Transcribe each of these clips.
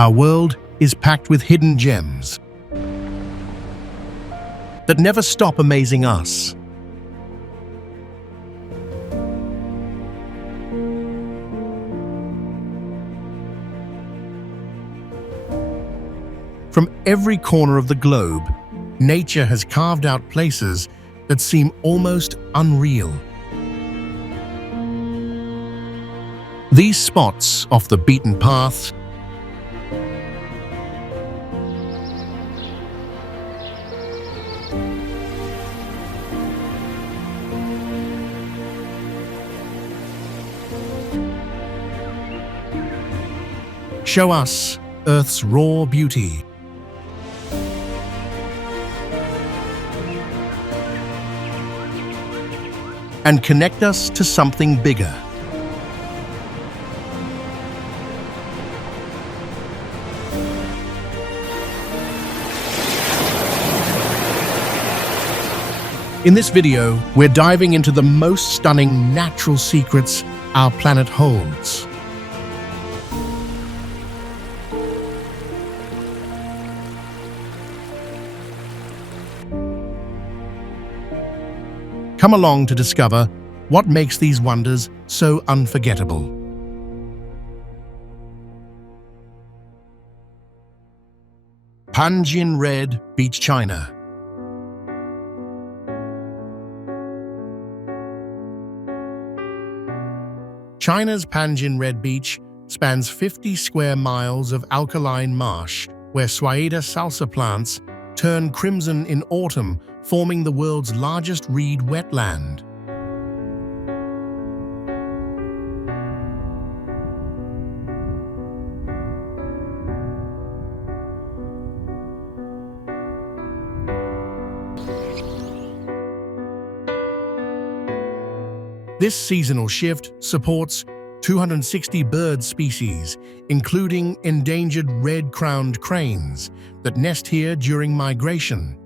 Our world is packed with hidden gems that never stop amazing us. From every corner of the globe, nature has carved out places that seem almost unreal. These spots off the beaten paths show us Earth's raw beauty. And connect us to something bigger. In this video, we're diving into the most stunning natural secrets our planet holds. Come along to discover what makes these wonders so unforgettable. Panjin Red Beach, China. China's Panjin Red Beach spans 50 square miles of alkaline marsh, where Suaeda salsa plants turn crimson in autumn, forming the world's largest reed wetland. This seasonal shift supports 260 bird species, including endangered red-crowned cranes that nest here during migration.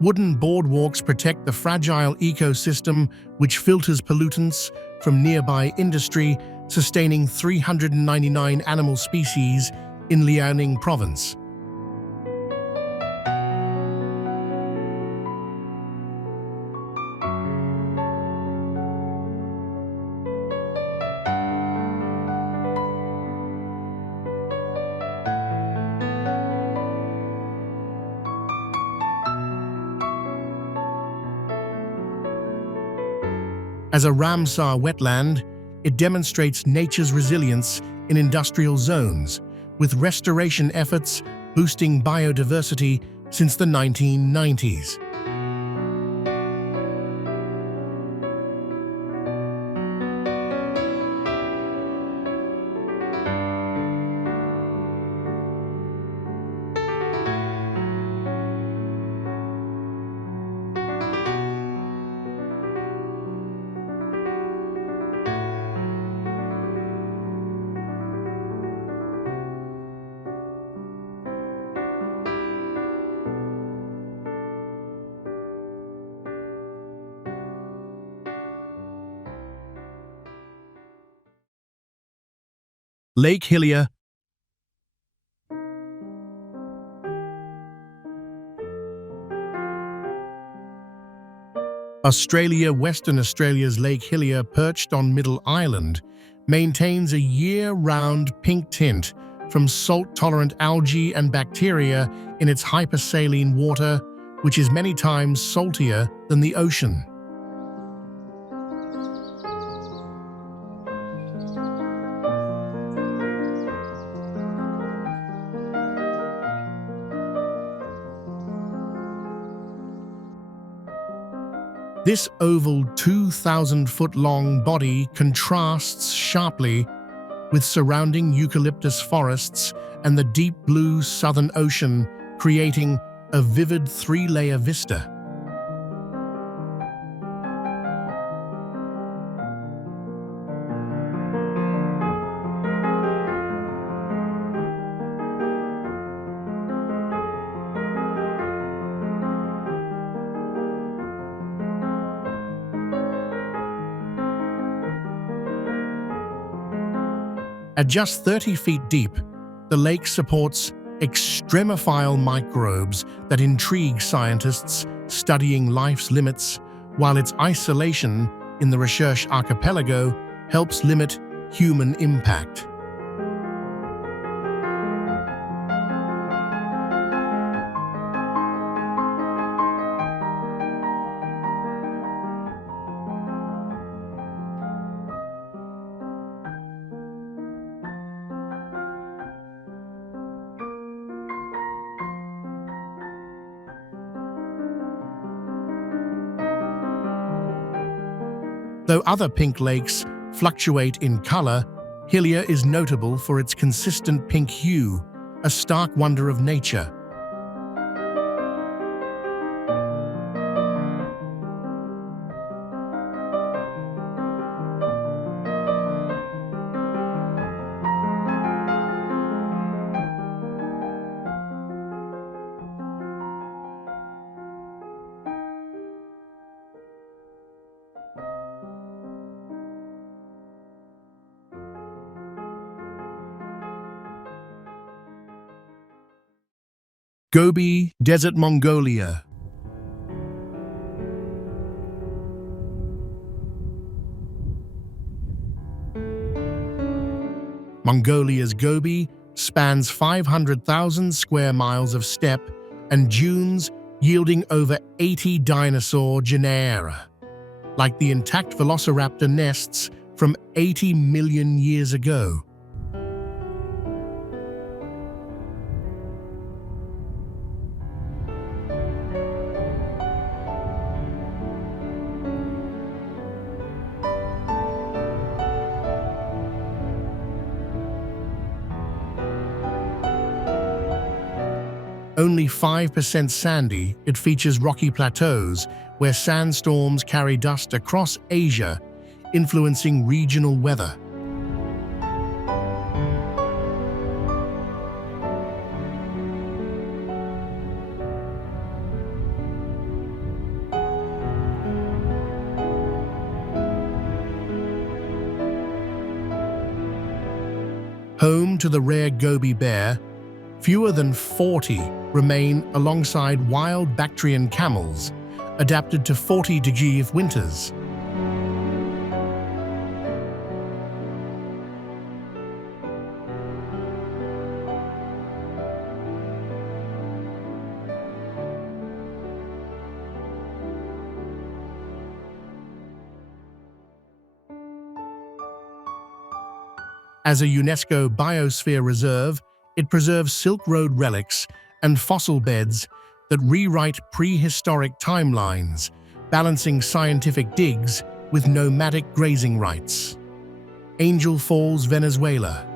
Wooden boardwalks protect the fragile ecosystem, which filters pollutants from nearby industry, sustaining 399 animal species in Liaoning province. As a Ramsar wetland, it demonstrates nature's resilience in industrial zones, with restoration efforts boosting biodiversity since the 1990s. Lake Hillier. Western Australia's Lake Hillier, perched on Middle Island, maintains a year-round pink tint from salt-tolerant algae and bacteria in its hypersaline water, which is many times saltier than the ocean. This oval 2,000-foot-long body contrasts sharply with surrounding eucalyptus forests and the deep blue Southern Ocean, creating a vivid three-layer vista. At just 30 feet deep, the lake supports extremophile microbes that intrigue scientists studying life's limits, while its isolation in the Recherche archipelago helps limit human impact. Though other pink lakes fluctuate in color, Hillier is notable for its consistent pink hue, a stark wonder of nature. Gobi, Desert Mongolia. Mongolia's Gobi spans 500,000 square miles of steppe and dunes, yielding over 80 dinosaur genera, like the intact velociraptor nests from 80 million years ago. Only 5% sandy, it features rocky plateaus where sandstorms carry dust across Asia, influencing regional weather. Home to the rare Gobi bear, fewer than 40 remain alongside wild Bactrian camels, adapted to 40-degree winters. As a UNESCO Biosphere Reserve, it preserves Silk Road relics and fossil beds that rewrite prehistoric timelines, balancing scientific digs with nomadic grazing rights. Angel Falls, Venezuela.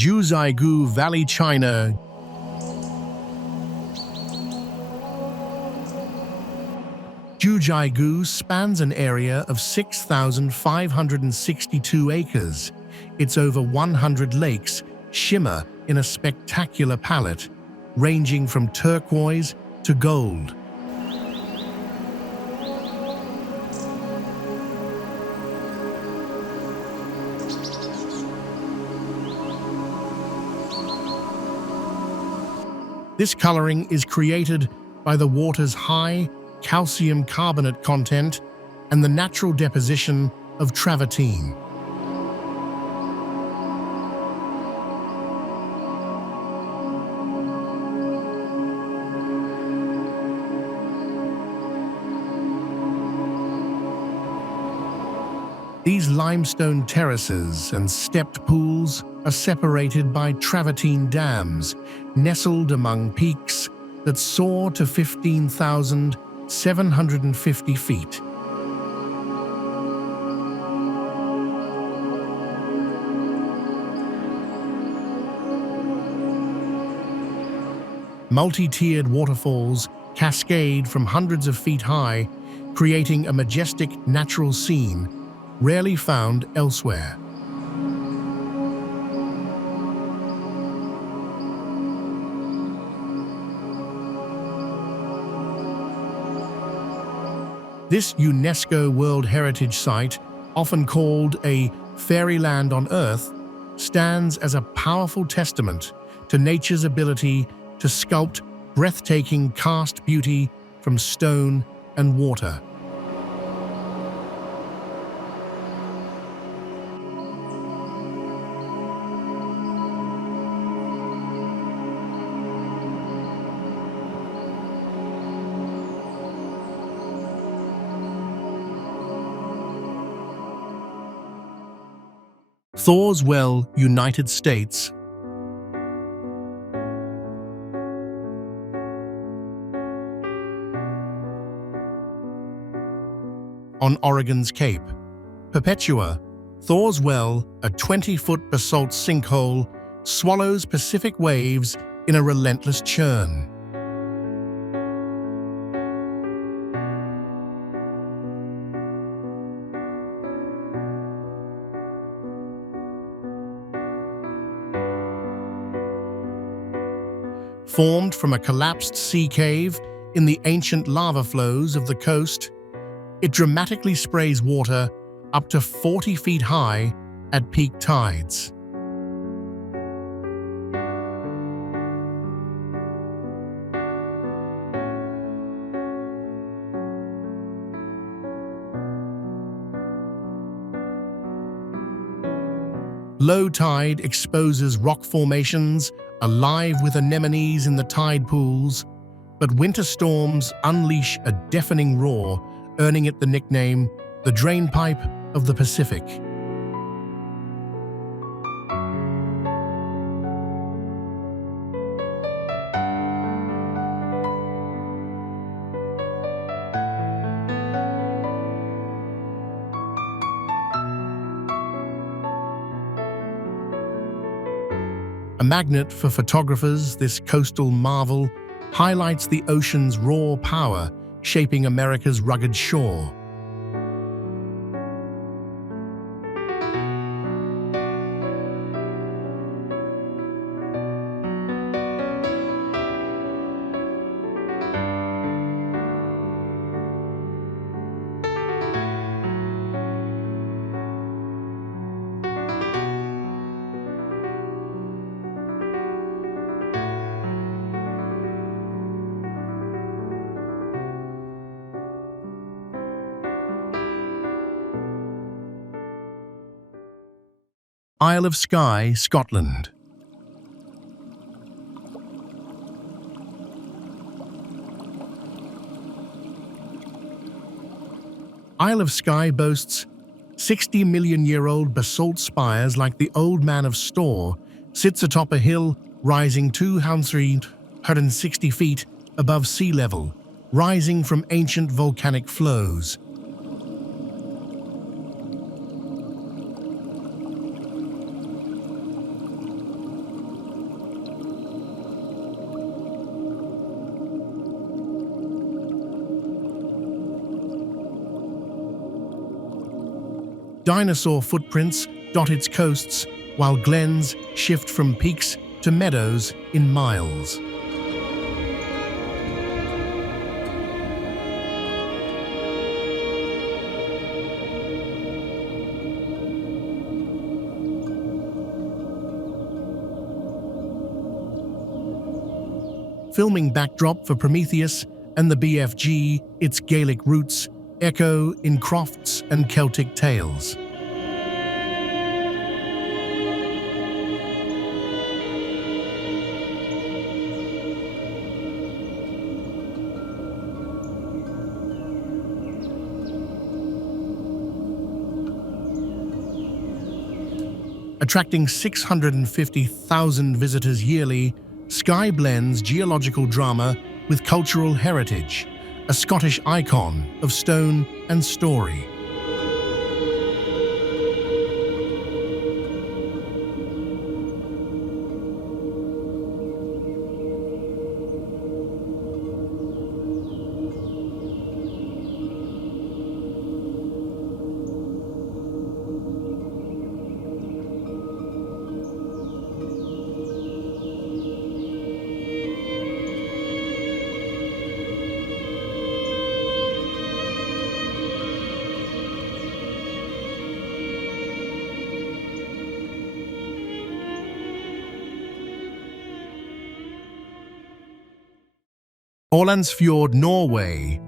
Jiuzhaigou Valley, China. Jiuzhaigou spans an area of 6,562 acres. Its over 100 lakes shimmer in a spectacular palette, ranging from turquoise to gold. This coloring is created by the water's high calcium carbonate content and the natural deposition of travertine. These limestone terraces and stepped pools are separated by travertine dams, nestled among peaks that soar to 15,750 feet. Multi-tiered waterfalls cascade from hundreds of feet high, creating a majestic natural scene rarely found elsewhere. This UNESCO World Heritage Site, often called a fairyland on Earth, stands as a powerful testament to nature's ability to sculpt breathtaking karst beauty from stone and water. Thor's Well, United States. On Oregon's Cape. Perpetua, Thor's Well, a 20-foot basalt sinkhole, swallows Pacific waves in a relentless churn. Formed from a collapsed sea cave in the ancient lava flows of the coast, it dramatically sprays water up to 40 feet high at peak tides. Low tide exposes rock formations alive with anemones in the tide pools, but winter storms unleash a deafening roar, earning it the nickname, the drainpipe of the Pacific. A magnet for photographers, this coastal marvel highlights the ocean's raw power shaping America's rugged shore. Isle of Skye, Scotland. Isle of Skye boasts 60-million-year-old basalt spires like the Old Man of Storr, sits atop a hill rising 260 feet above sea level, rising from ancient volcanic flows. Dinosaur footprints dot its coasts, while glens shift from peaks to meadows in miles. Filming backdrop for Prometheus and the BFG, its Gaelic roots echo in crofts and Celtic tales. Attracting 650,000 visitors yearly, Skye blends geological drama with cultural heritage, a Scottish icon of stone and story. Aurlandsfjord, Norway.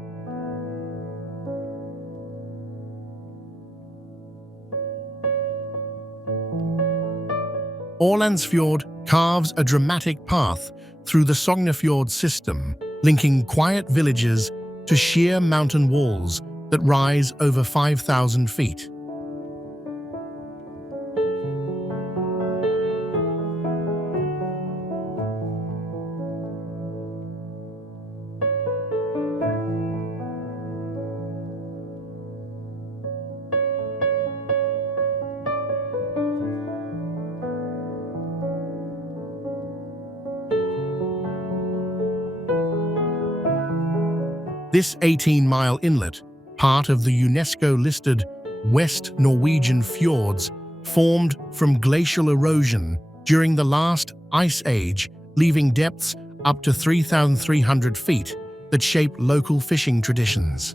Aurlandsfjord carves a dramatic path through the Sognefjord system, linking quiet villages to sheer mountain walls that rise over 5,000 feet. This 18-mile inlet, part of the UNESCO-listed West Norwegian fjords, formed from glacial erosion during the last ice age, leaving depths up to 3,300 feet that shape local fishing traditions.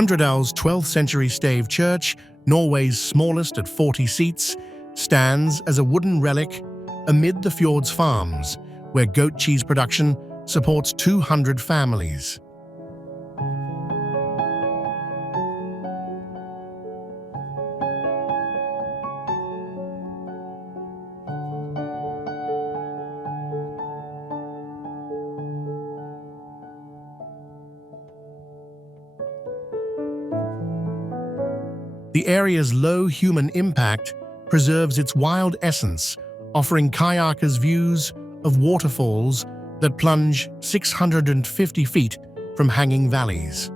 Undredal's 12th century stave church, Norway's smallest at 40 seats, stands as a wooden relic amid the fjord's farms, where goat cheese production supports 200 families. The area's low human impact preserves its wild essence, offering kayakers views of waterfalls that plunge 650 feet from hanging valleys.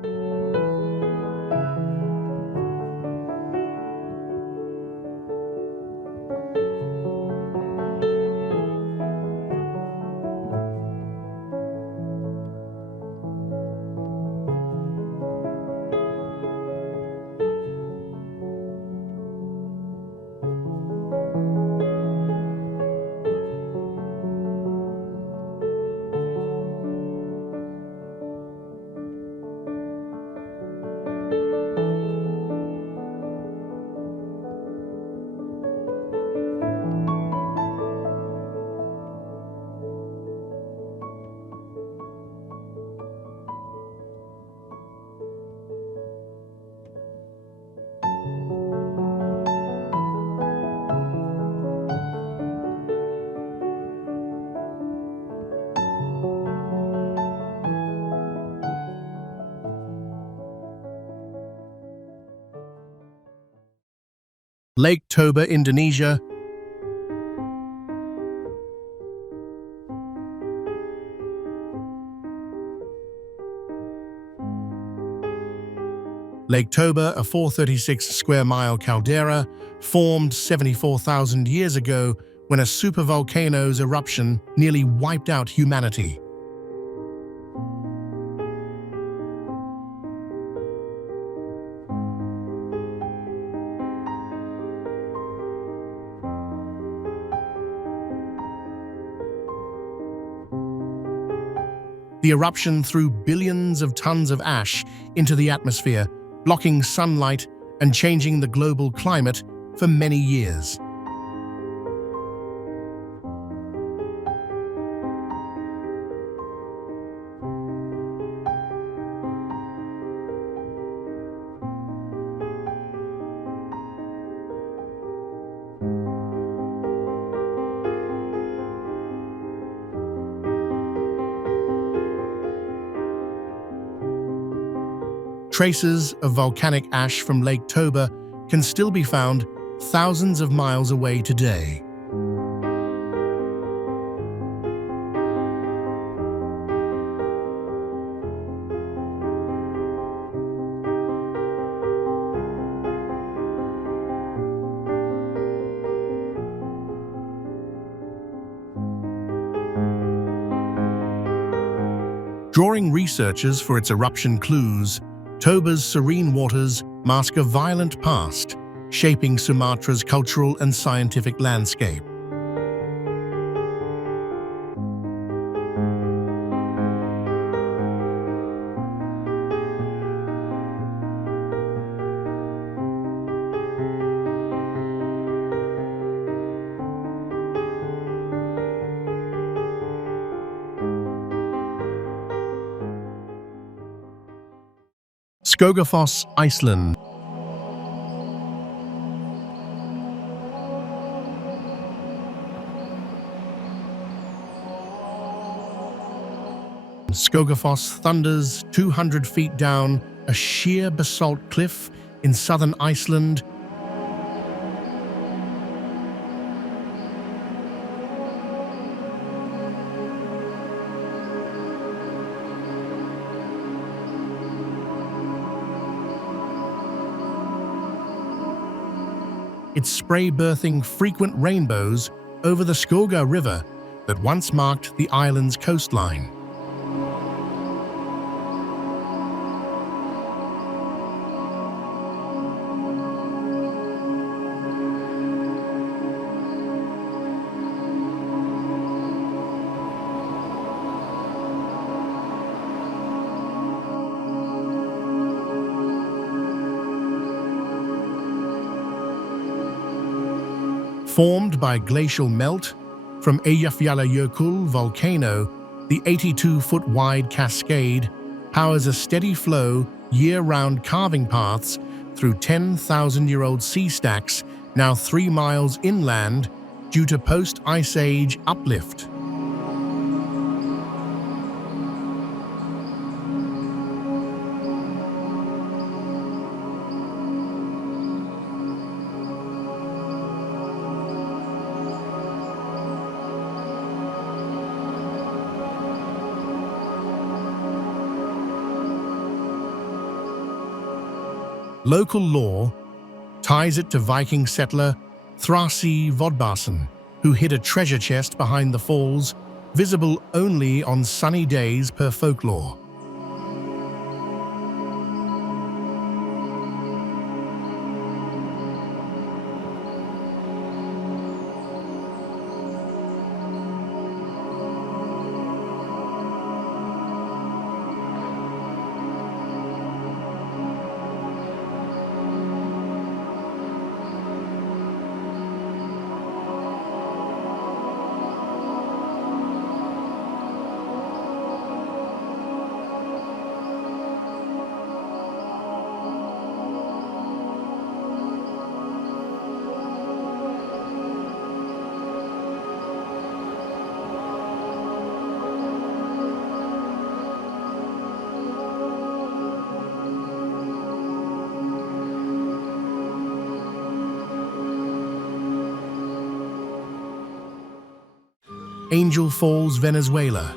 Lake Toba, Indonesia. Lake Toba, a 436 square mile caldera, formed 74,000 years ago when a supervolcano's eruption nearly wiped out humanity. The eruption threw billions of tons of ash into the atmosphere, blocking sunlight and changing the global climate for many years. Traces of volcanic ash from Lake Toba can still be found thousands of miles away today. Drawing researchers for its eruption clues, Toba's serene waters mask a violent past, shaping Sumatra's cultural and scientific landscape. Skogafoss, Iceland. Skogafoss thunders 200 feet down a sheer basalt cliff in southern Iceland. Its spray birthing frequent rainbows over the Skoga River that once marked the island's coastline. Formed by glacial melt from Eyjafjallajökull volcano, the 82-foot-wide cascade powers a steady flow year-round carving paths through 10,000-year-old sea stacks now 3 miles inland due to post-Ice Age uplift. Local lore ties it to Viking settler Thrasi Vodbason, who hid a treasure chest behind the falls, visible only on sunny days per folklore. Angel Falls, Venezuela.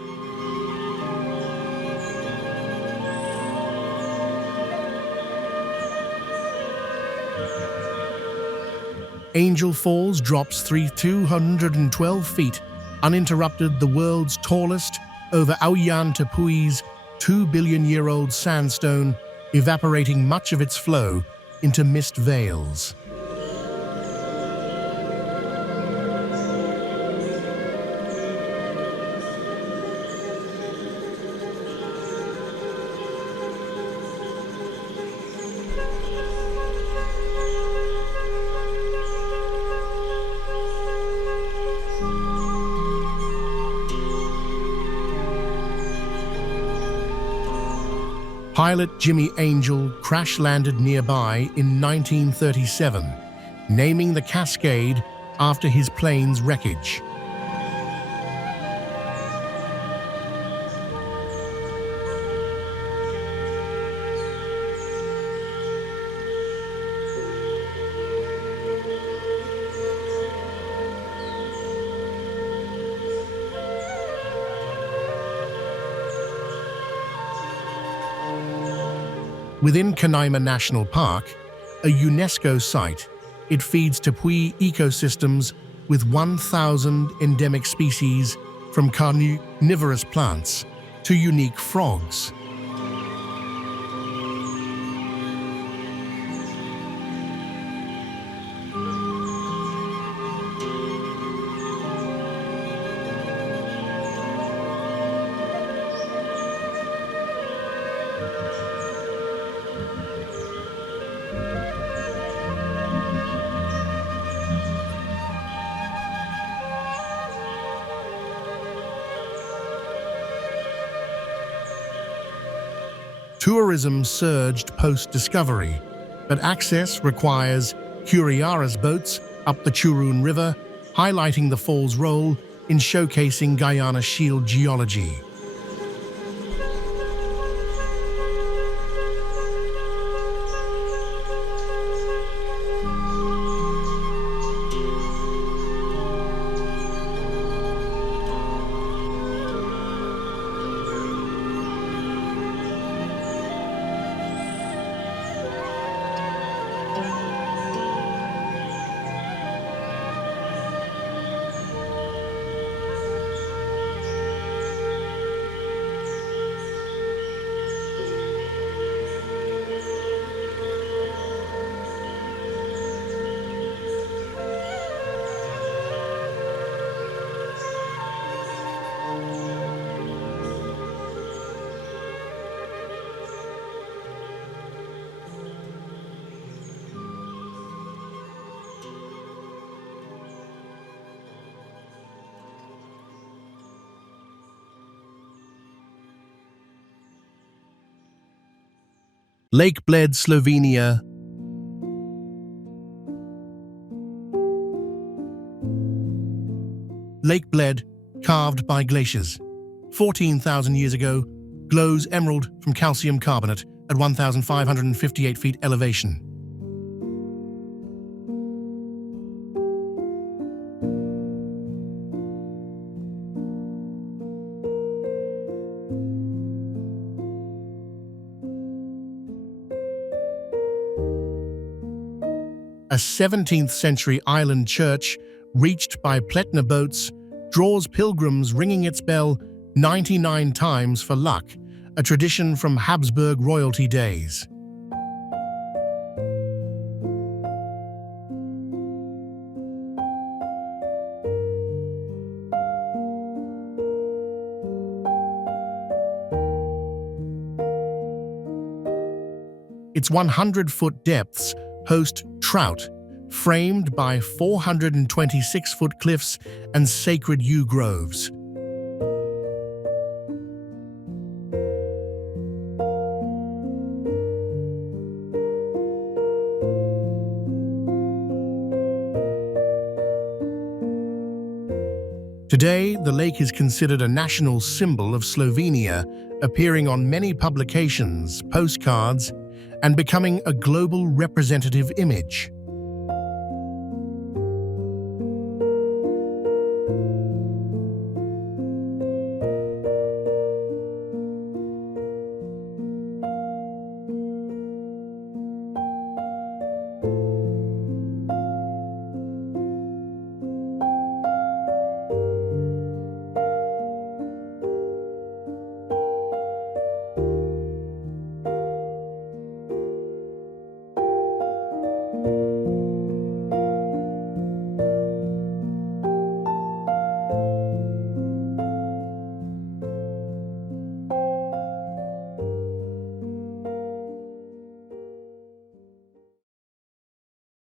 Angel Falls drops 212 feet, uninterrupted, the world's tallest, over Ollantaytampui's 2-billion-year-old sandstone, evaporating much of its flow into mist veils. Pilot Jimmy Angel crash-landed nearby in 1937, naming the cascade after his plane's wreckage. Within Canaima National Park, a UNESCO site, it feeds Tepuy ecosystems with 1,000 endemic species from carnivorous plants to unique frogs. Tourism surged post-discovery, but access requires Curiara's boats up the Churun River, highlighting the fall's role in showcasing Guyana shield geology. Lake Bled, Slovenia. Lake Bled, carved by glaciers, 14,000 years ago, glows emerald from calcium carbonate at 1,558 feet elevation. A 17th century island church, reached by Pletner boats, draws pilgrims ringing its bell 99 times for luck, a tradition from Habsburg royalty days. Its 100-foot depths host trout, framed by 426-foot cliffs and sacred yew groves. Today, the lake is considered a national symbol of Slovenia, appearing on many publications, postcards, and becoming a global representative image.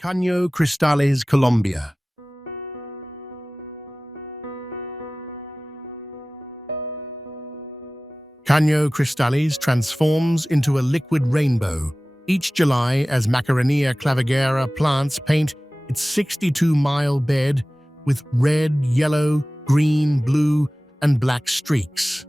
Caño, Cristales, Colombia. Caño Cristales transforms into a liquid rainbow each July as Macarenia clavigera plants paint its 62-mile bed with red, yellow, green, blue, and black streaks.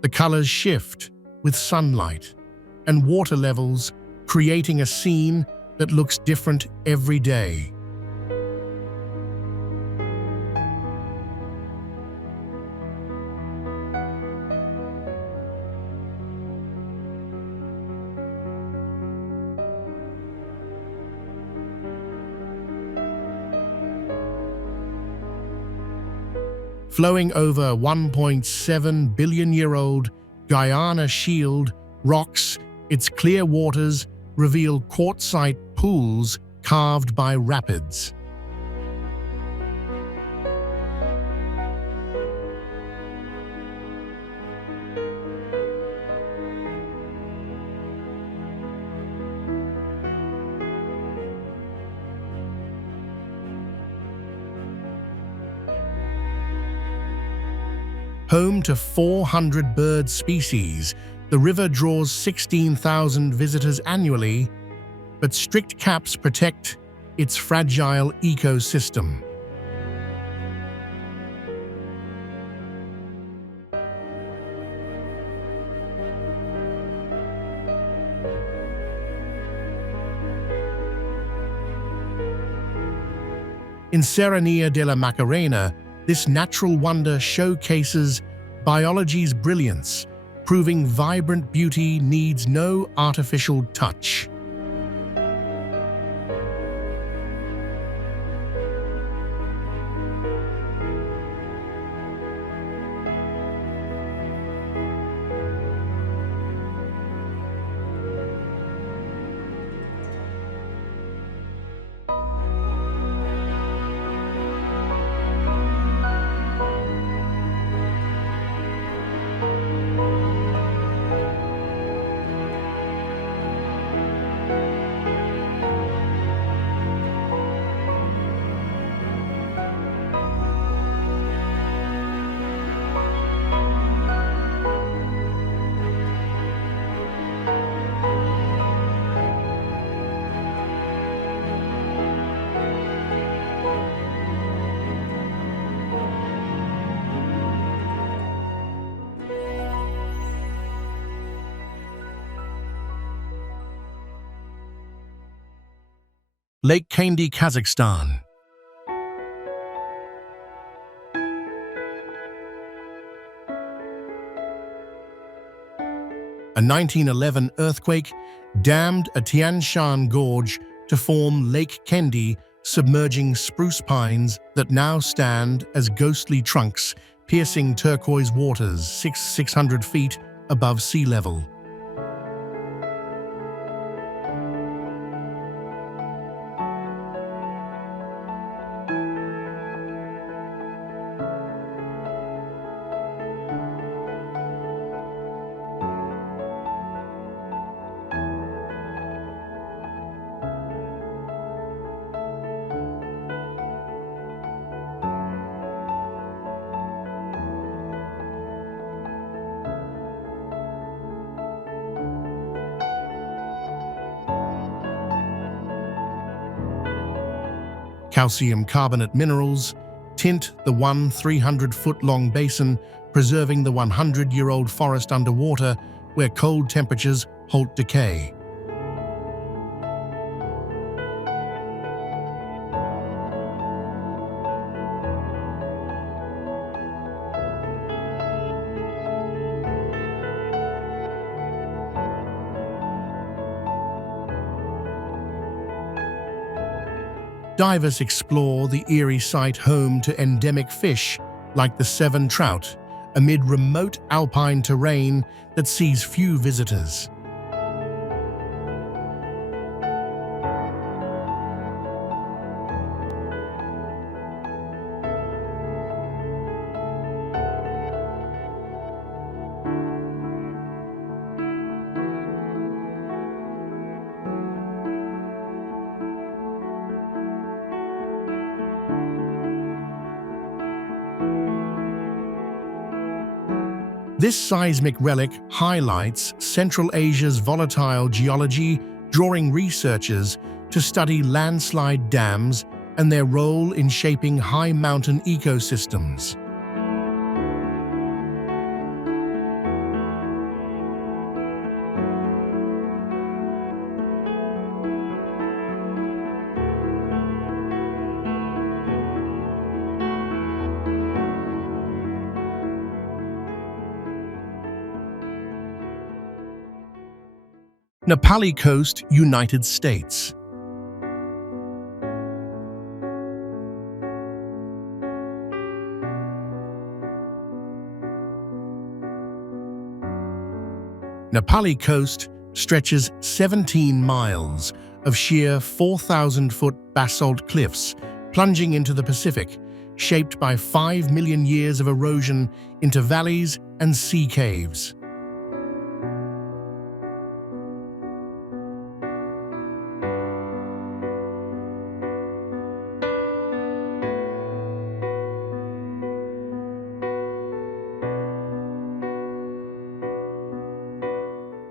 The colors shift with sunlight and water levels, creating a scene that looks different every day. Flowing over 1.7 billion-year-old Guyana Shield rocks, its clear waters reveal quartzite pools carved by rapids. Home to 400 bird species, the river draws 16,000 visitors annually, but strict caps protect its fragile ecosystem. In Serranía de la Macarena, this natural wonder showcases biology's brilliance, proving vibrant beauty needs no artificial touch. Lake Kaindy, Kazakhstan. A 1911 earthquake dammed a Tian Shan gorge to form Lake Kaindy, submerging spruce pines that now stand as ghostly trunks, piercing turquoise waters 600 feet above sea level. Calcium carbonate minerals tint the 300-foot-long basin, preserving the 100-year-old forest underwater where cold temperatures halt decay. Divers explore the eerie site, home to endemic fish like the Severn trout, amid remote alpine terrain that sees few visitors. This seismic relic highlights Central Asia's volatile geology, drawing researchers to study landslide dams and their role in shaping high mountain ecosystems. Pali Coast, United States. Pali Coast stretches 17 miles of sheer 4,000-foot basalt cliffs plunging into the Pacific, shaped by 5 million years of erosion into valleys and sea caves.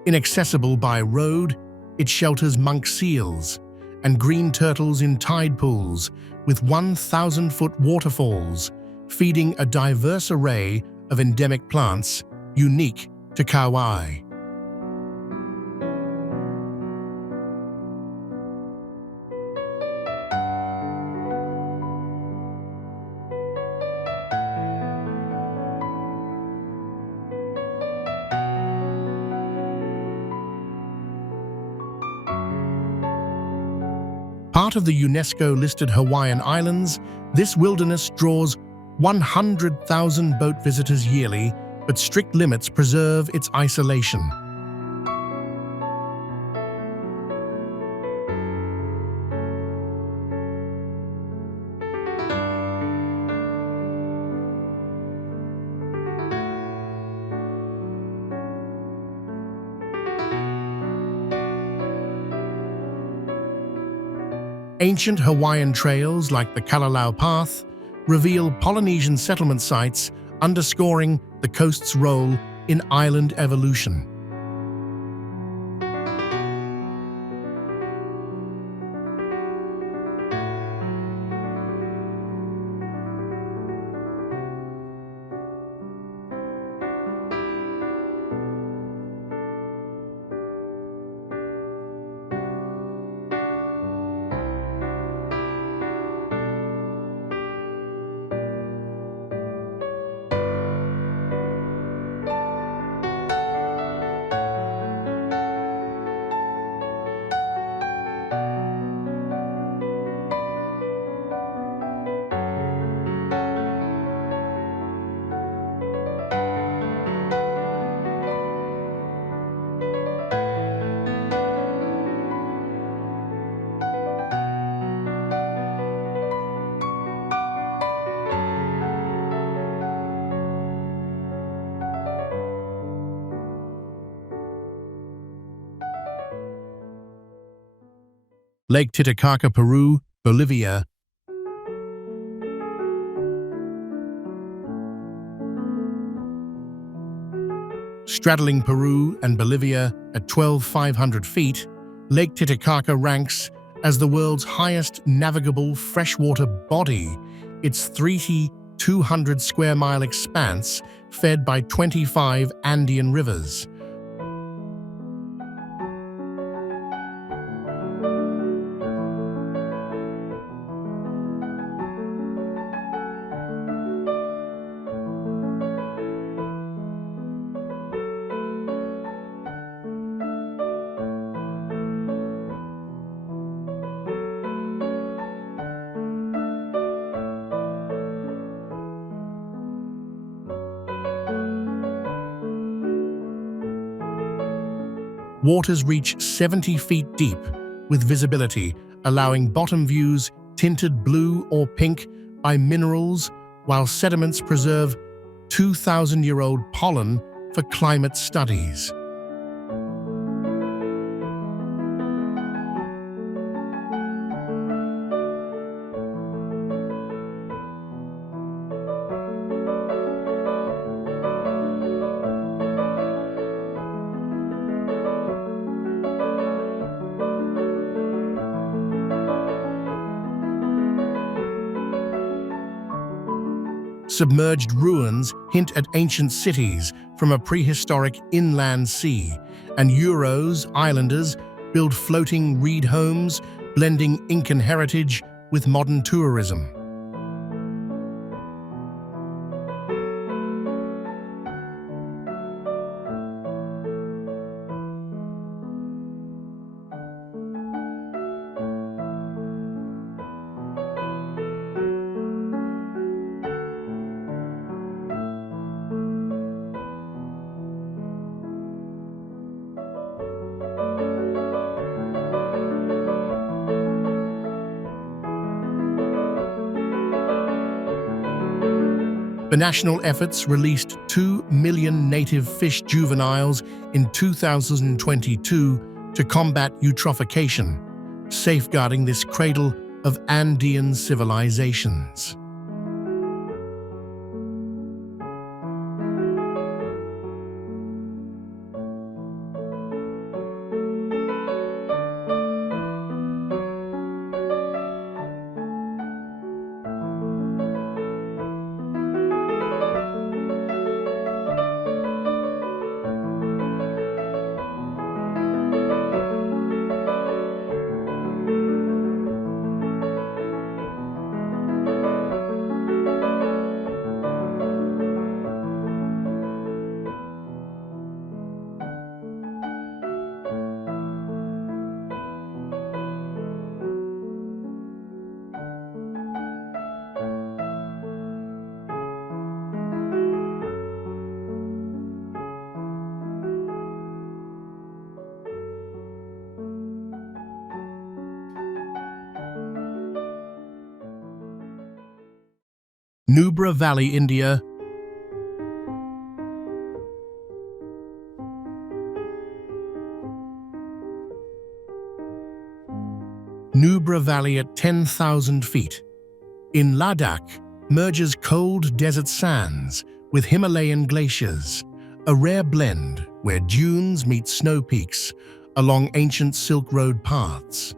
Inaccessible by road, it shelters monk seals and green turtles in tide pools with 1,000-foot waterfalls, feeding a diverse array of endemic plants unique to Kauai. Part of the UNESCO-listed Hawaiian Islands, this wilderness draws 100,000 boat visitors yearly, but strict limits preserve its isolation. Ancient Hawaiian trails like the Kalalau Path reveal Polynesian settlement sites, underscoring the coast's role in island evolution. Lake Titicaca, Peru, Bolivia. Straddling Peru and Bolivia at 12,500 feet, Lake Titicaca ranks as the world's highest navigable freshwater body. Its 3,200 square mile expanse fed by 25 Andean rivers. Waters reach 70 feet deep with visibility, allowing bottom views tinted blue or pink by minerals, while sediments preserve 2,000-year-old pollen for climate studies. Submerged ruins hint at ancient cities from a prehistoric inland sea, and Euros, islanders, build floating reed homes, blending Incan heritage with modern tourism. The national efforts released 2 million native fish juveniles in 2022 to combat eutrophication, safeguarding this cradle of Andean civilizations. Nubra Valley, India. Nubra Valley at 10,000 feet. In Ladakh, merges cold desert sands with Himalayan glaciers, a rare blend where dunes meet snow peaks along ancient Silk Road paths.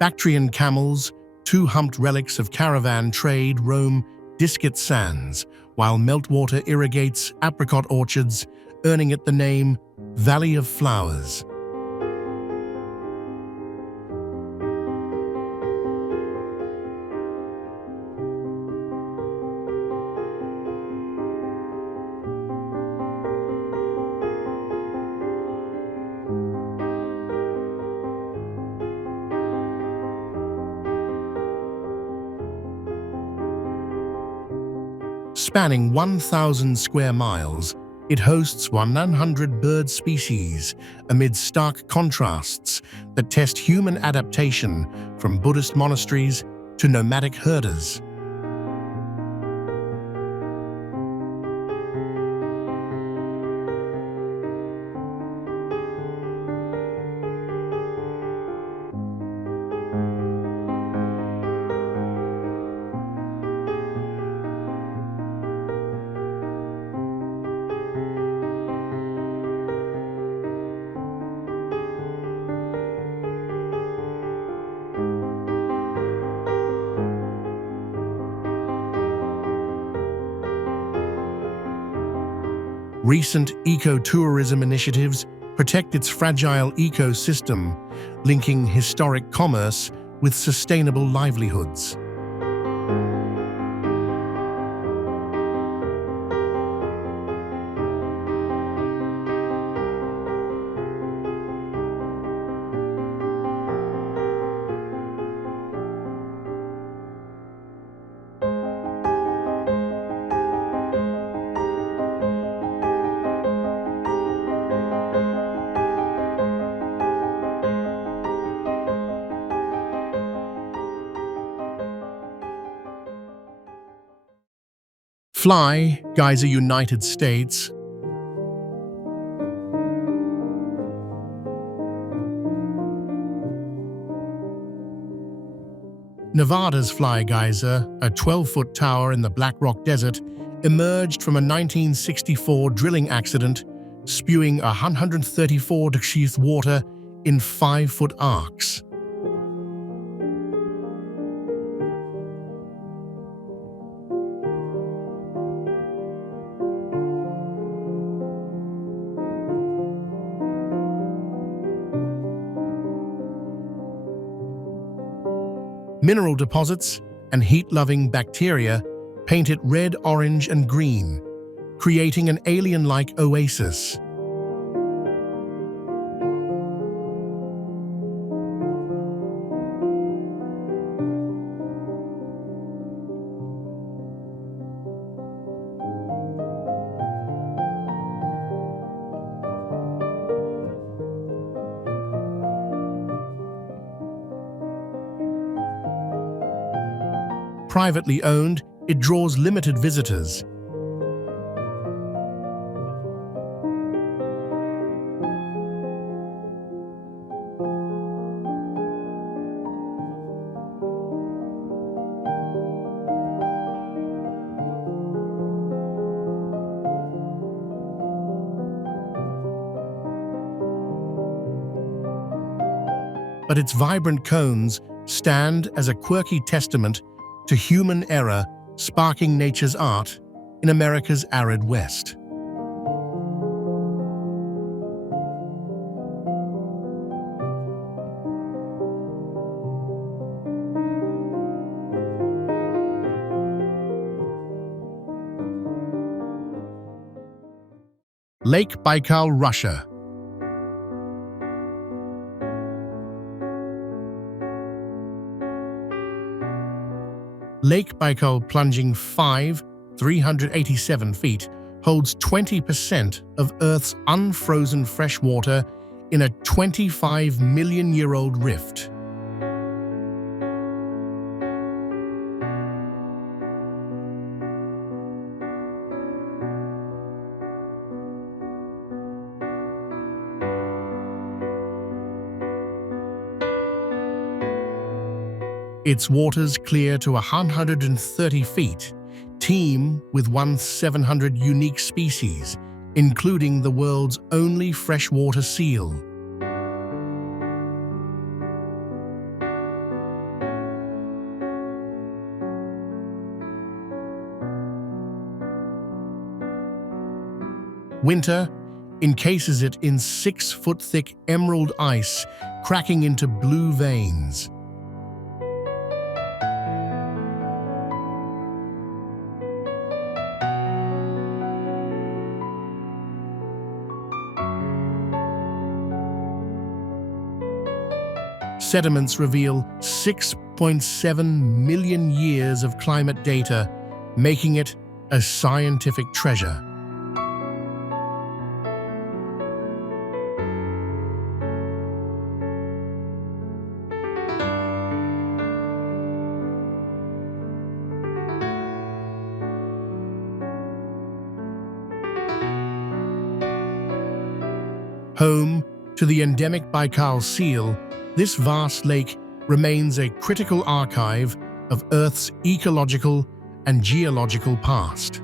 Bactrian camels, two-humped relics of caravan trade, roam Disket sands, while meltwater irrigates apricot orchards, earning it the name Valley of Flowers. Spanning 1,000 square miles, it hosts 100 bird species amid stark contrasts that test human adaptation from Buddhist monasteries to nomadic herders. Recent ecotourism initiatives protect its fragile ecosystem, linking historic commerce with sustainable livelihoods. Fly, Geyser, United States. Nevada's Fly Geyser, a 12-foot tower in the Black Rock Desert, emerged from a 1964 drilling accident, spewing 134 degrees water in 5-foot arcs. Mineral deposits and heat-loving bacteria paint it red, orange, and green, creating an alien-like oasis. privately owned, it draws limited visitors. But its vibrant cones stand as a quirky testament to human error sparking nature's art in America's arid West. Lake Baikal, Russia. Lake Baikal, plunging 387 feet, holds 20% of Earth's unfrozen fresh water in a 25-million-year-old rift. Its waters, clear to 130 feet, teem with 1,700 unique species, including the world's only freshwater seal. Winter encases it in 6-foot-thick emerald ice, cracking into blue veins. Sediments reveal 6.7 million years of climate data, making it a scientific treasure. Home to the endemic Baikal seal, this vast lake remains a critical archive of Earth's ecological and geological past.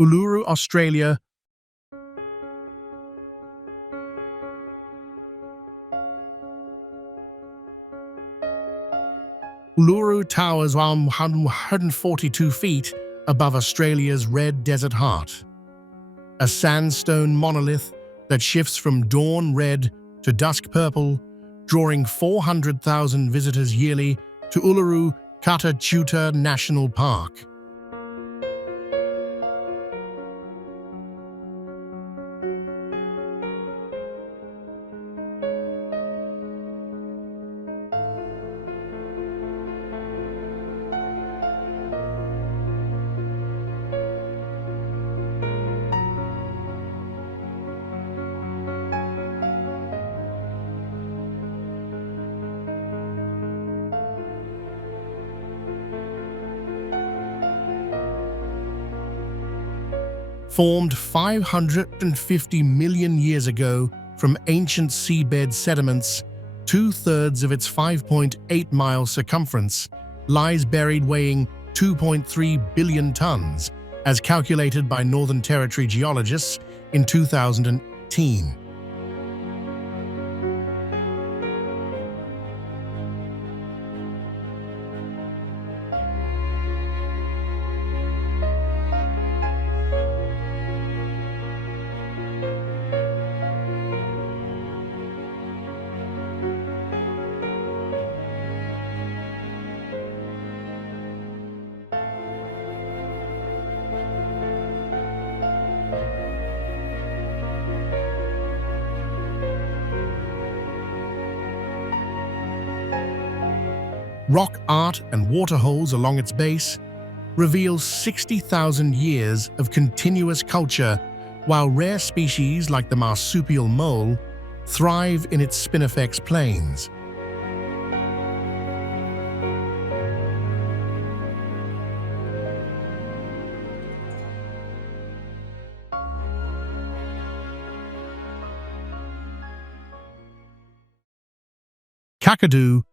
Uluru, Australia. Uluru towers 142 feet above Australia's red desert heart. A sandstone monolith that shifts from dawn red to dusk purple, drawing 400,000 visitors yearly to Uluru Kata Tjuta National Park. Formed 550 million years ago from ancient seabed sediments, 2/3 of its 5.8-mile circumference lies buried, weighing 2.3 billion tons, as calculated by Northern Territory geologists in 2018. Rock art and waterholes along its base reveal 60,000 years of continuous culture, while rare species like the marsupial mole thrive in its spinifex plains. Kakadu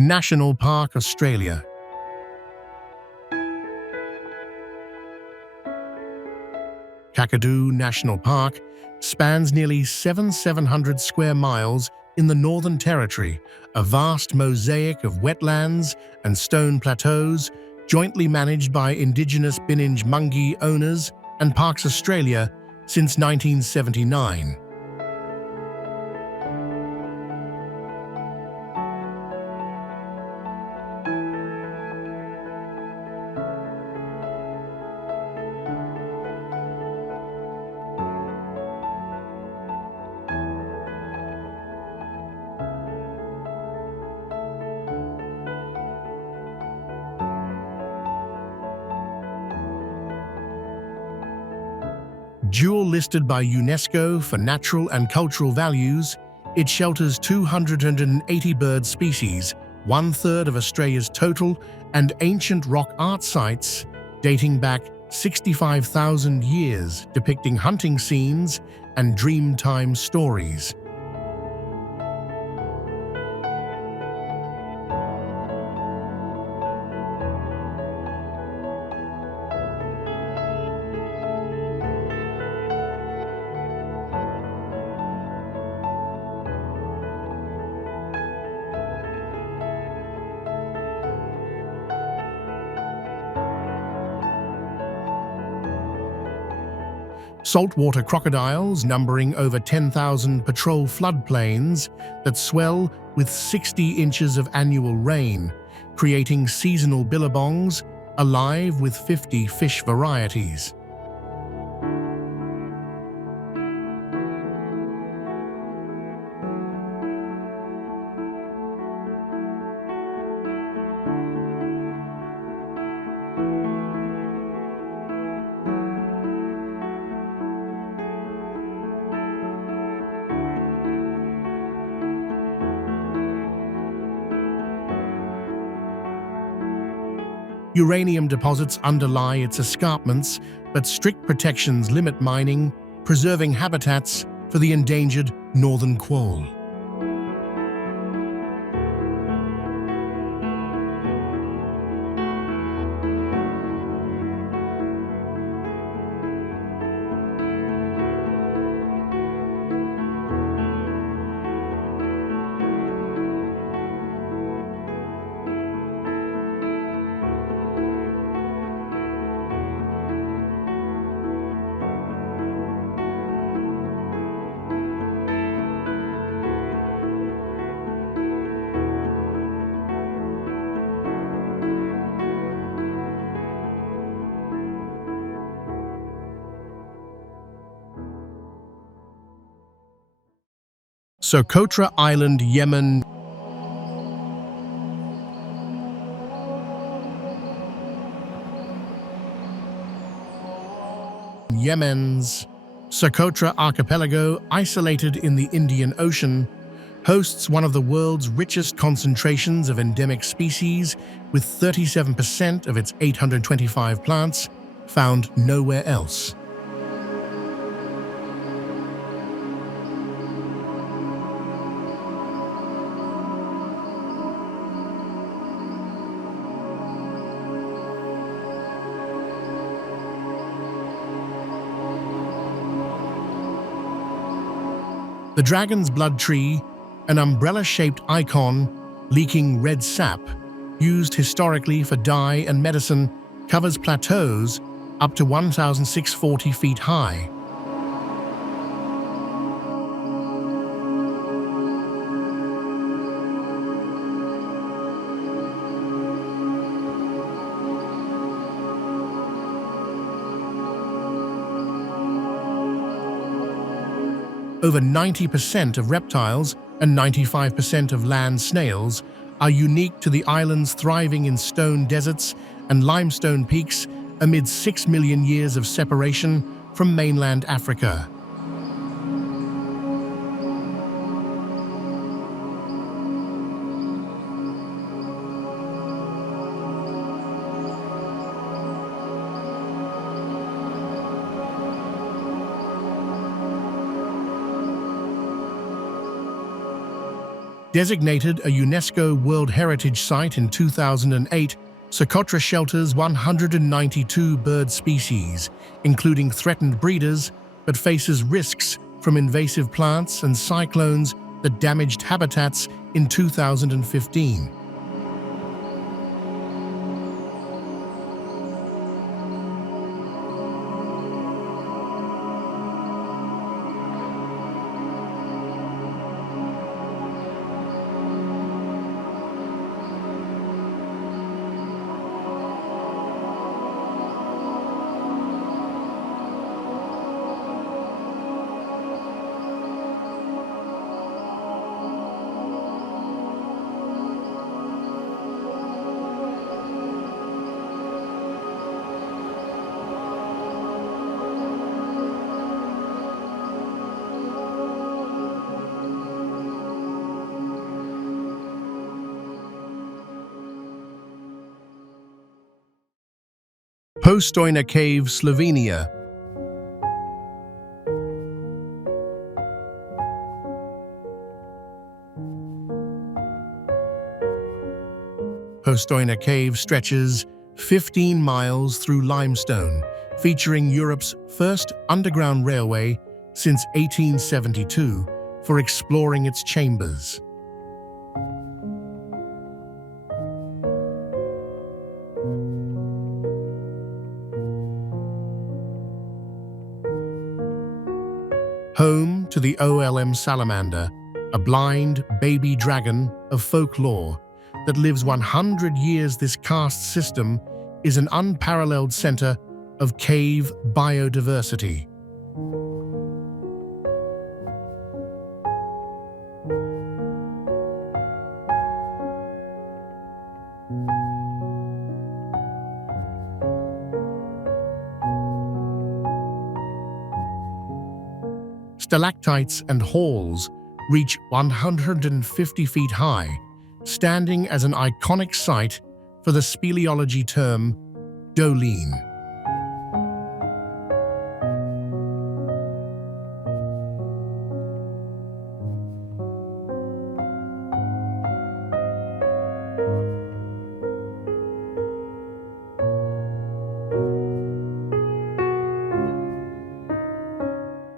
National Park, Australia. Kakadu National Park spans nearly 700 square miles in the Northern Territory, a vast mosaic of wetlands and stone plateaus jointly managed by Indigenous Bininj-Mungi owners and Parks Australia since 1979. Dual-listed by UNESCO for natural and cultural values, it shelters 280 bird species, one-third of Australia's total, and ancient rock art sites dating back 65,000 years, depicting hunting scenes and dreamtime stories. Saltwater crocodiles numbering over 10,000 patrol floodplains that swell with 60 inches of annual rain, creating seasonal billabongs alive with 50 fish varieties. Uranium deposits underlie its escarpments, but strict protections limit mining, preserving habitats for the endangered northern quoll. Socotra Island, Yemen. Yemen's Socotra Archipelago, isolated in the Indian Ocean, hosts one of the world's richest concentrations of endemic species, with 37% of its 825 plants found nowhere else. The dragon's blood tree, an umbrella-shaped icon leaking red sap, used historically for dye and medicine, covers plateaus up to 1,640 feet high. Over 90% of reptiles and 95% of land snails are unique to the islands, thriving in stone deserts and limestone peaks amid 6 million years of separation from mainland Africa. Designated a UNESCO World Heritage Site in 2008, Socotra shelters 192 bird species, including threatened breeders, but faces risks from invasive plants and cyclones that damaged habitats in 2015. Postojna Cave, Slovenia. Postojna Cave stretches 15 miles through limestone, featuring Europe's first underground railway since 1872 for exploring its chambers. Home to the OLM salamander, a blind baby dragon of folklore that lives 100 years. This caste system is an unparalleled center of cave biodiversity. Stalactites and halls reach 150 feet high, standing as an iconic site for the speleology term Dolene.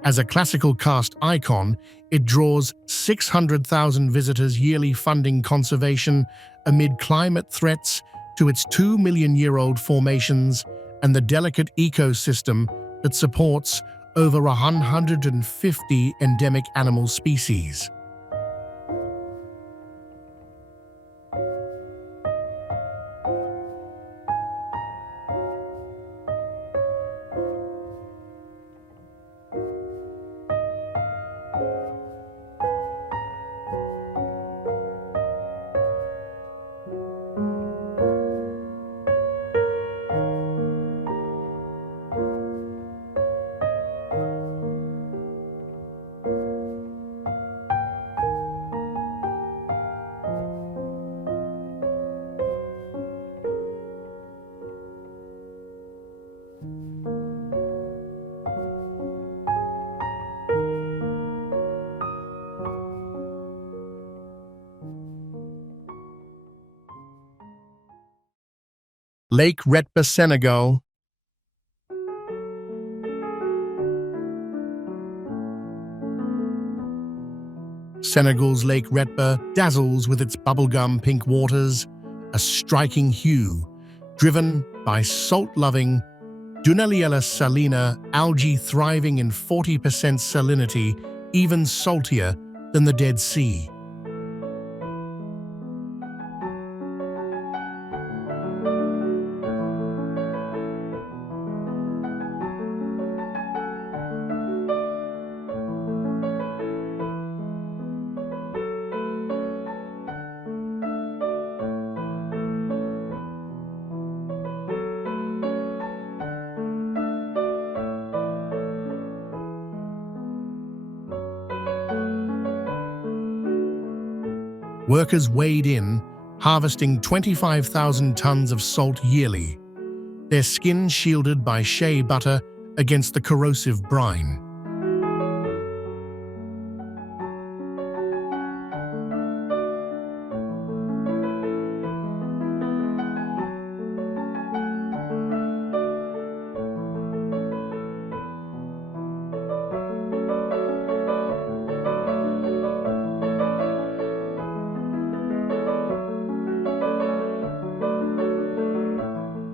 As a classical caste icon, it draws 600,000 visitors yearly, funding conservation amid climate threats to its 2-million-year-old formations and the delicate ecosystem that supports over 150 endemic animal species. Lake Retba, Senegal. Senegal's Lake Retba dazzles with its bubblegum pink waters, a striking hue, driven by salt-loving Dunaliella salina algae thriving in 40% salinity, even saltier than the Dead Sea. workers wade in, harvesting 25,000 tons of salt yearly, their skin shielded by shea butter against the corrosive brine.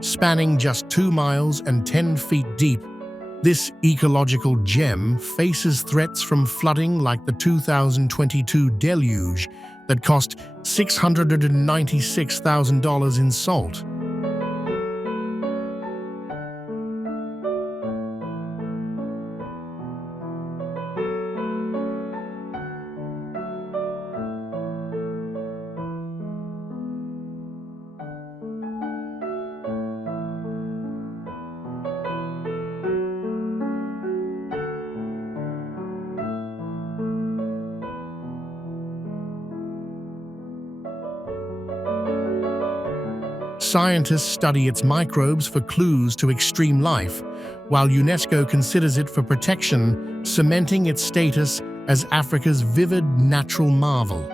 Spanning just 2 miles and 10 feet deep, this ecological gem faces threats from flooding like the 2022 deluge that cost $696,000 in salt. Scientists study its microbes for clues to extreme life, while UNESCO considers it for protection, cementing its status as Africa's vivid natural marvel.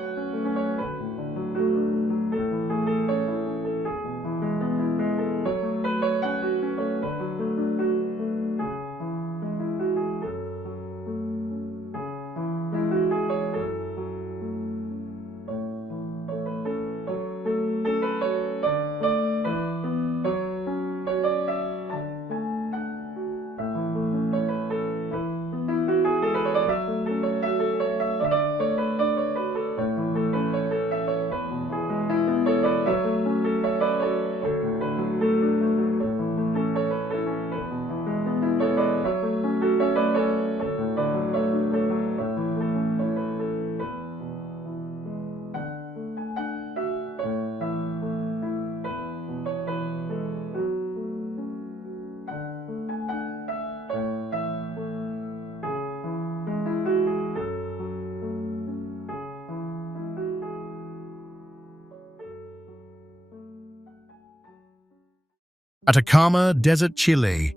Atacama Desert, Chile.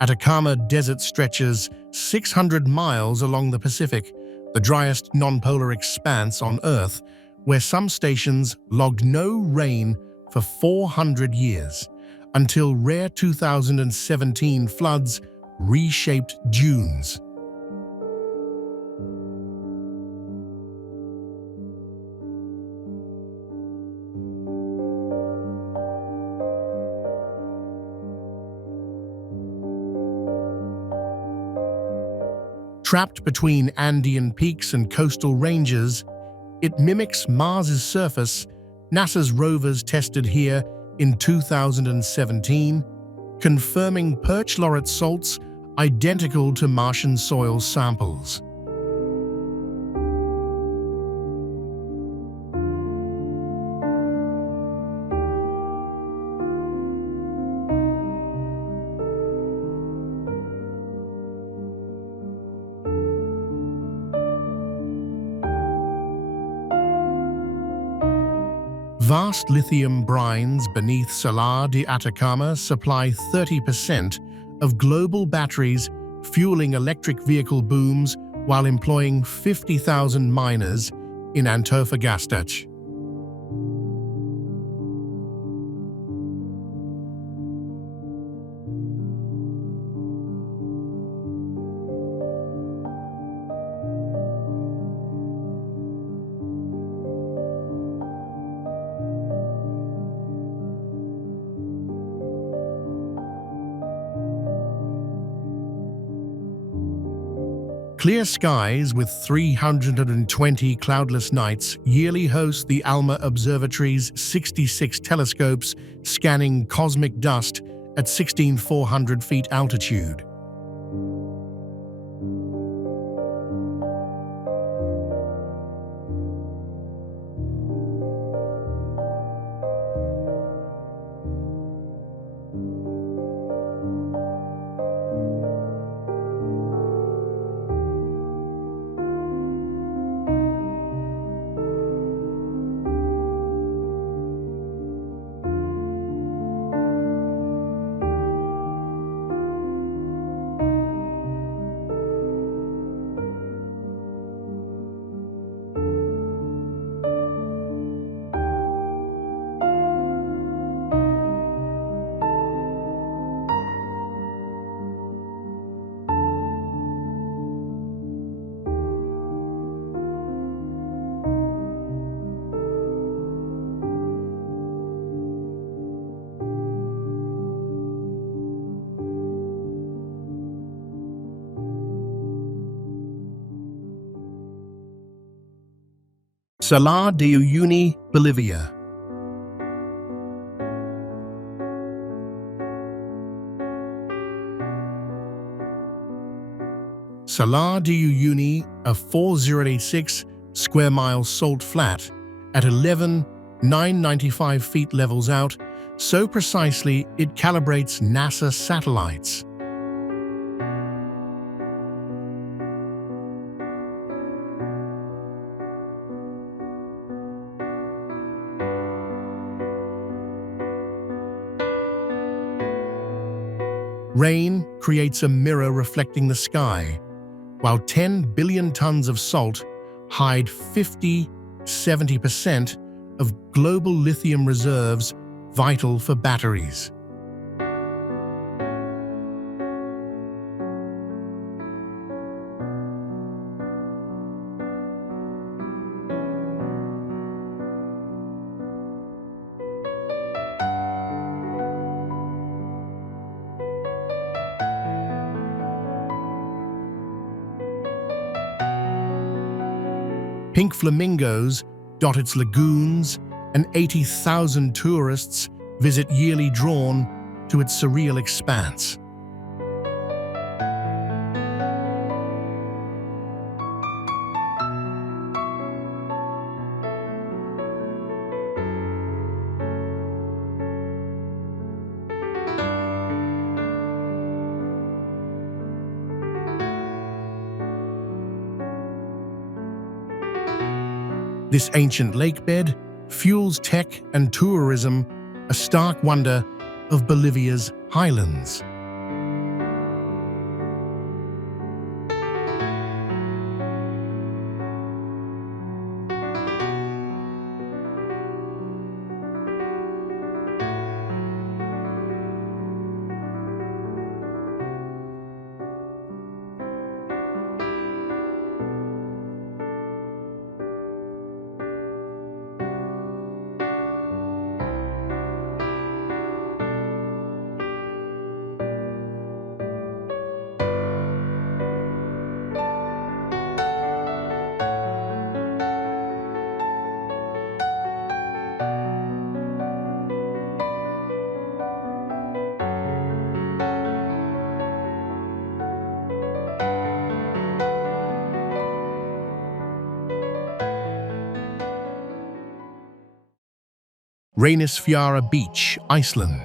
Atacama Desert stretches 600 miles along the Pacific, the driest non-polar expanse on Earth, where some stations logged no rain for 400 years, until rare 2017 floods reshaped dunes. Trapped between Andean peaks and coastal ranges, it mimics Mars's surface. NASA's rovers tested here in 2017, confirming perchlorate salts identical to Martian soil samples. Vast lithium brines beneath Salar de Atacama supply 30% of global batteries, fueling electric vehicle booms while employing 50,000 miners in Antofagasta. Clear skies with 320 cloudless nights yearly host the ALMA Observatory's 66 telescopes scanning cosmic dust at 16,400 feet altitude. Salar de Uyuni, Bolivia. Salar de Uyuni, a 4,086 square mile salt flat at 11,995 feet levels out, so precisely it calibrates NASA satellites. Rain creates a mirror reflecting the sky, while 10 billion tons of salt hide 70% of global lithium reserves vital for batteries. Pink flamingos dot its lagoons, and 80,000 tourists visit yearly, drawn to its surreal expanse. This ancient lakebed fuels tech and tourism, a stark wonder of Bolivia's highlands. Aurlandsfjord Beach, Iceland.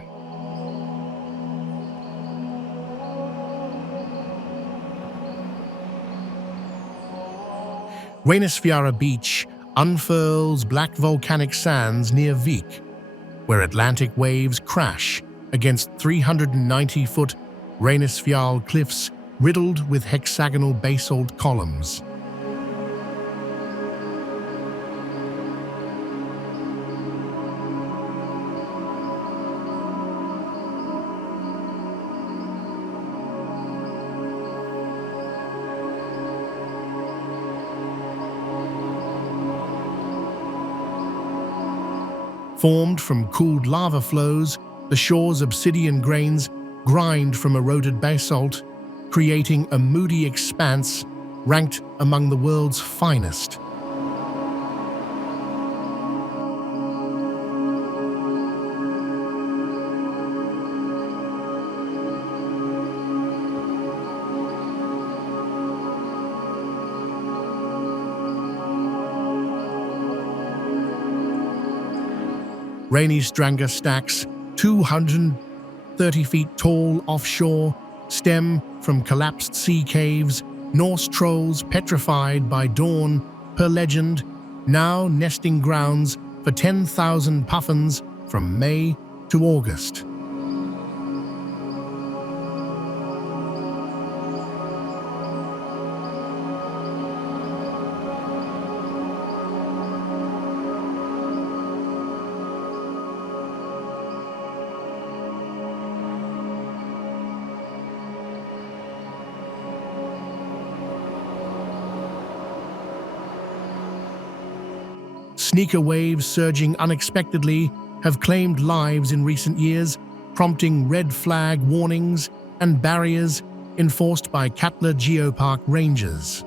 Aurlandsfjord Beach unfurls black volcanic sands near Vik, where Atlantic waves crash against 390-foot Aurlandsfjord cliffs riddled with hexagonal basalt columns. Formed from cooled lava flows, the shore's obsidian grains grind from eroded basalt, creating a moody expanse ranked among the world's finest. Aurlandsfjord stacks, 230 feet tall offshore, stem from collapsed sea caves, Norse trolls petrified by dawn, per legend, now nesting grounds for 10,000 puffins from May to August. Sneaker waves surging unexpectedly have claimed lives in recent years, prompting red flag warnings and barriers enforced by Katla Geopark rangers.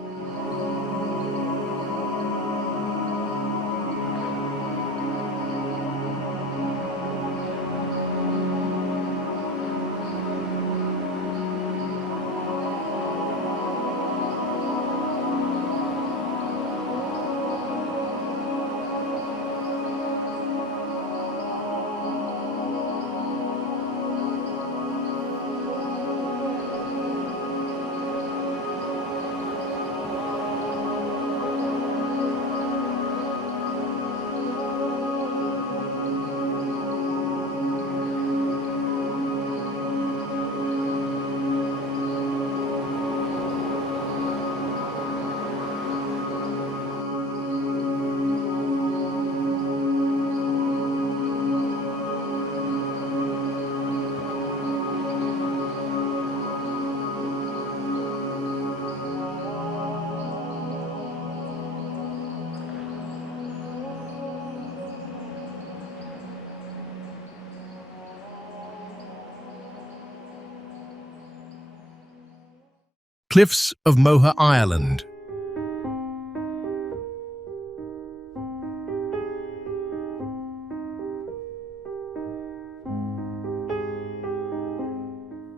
Cliffs of Moher Ireland.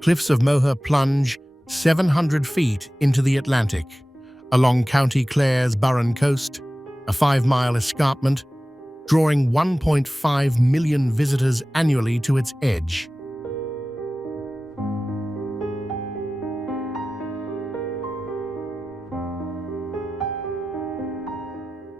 Cliffs of Moher plunge 700 feet into the Atlantic, along County Clare's Burren Coast, a 5-mile escarpment, drawing 1.5 million visitors annually to its edge.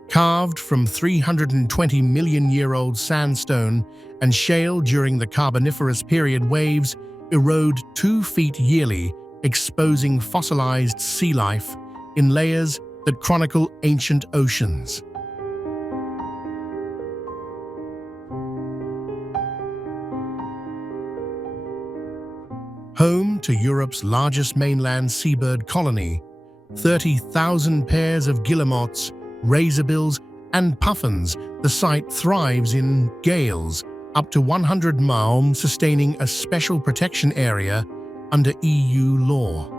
Carved from 320 million-year-old sandstone and shale during the Carboniferous period, waves erode 2 feet yearly, exposing fossilized sea life in layers that chronicle ancient oceans. Home to Europe's largest mainland seabird colony, 30,000 pairs of guillemots, razorbills, and puffins, the site thrives in gales up to 100 miles, sustaining a special protection area under EU law.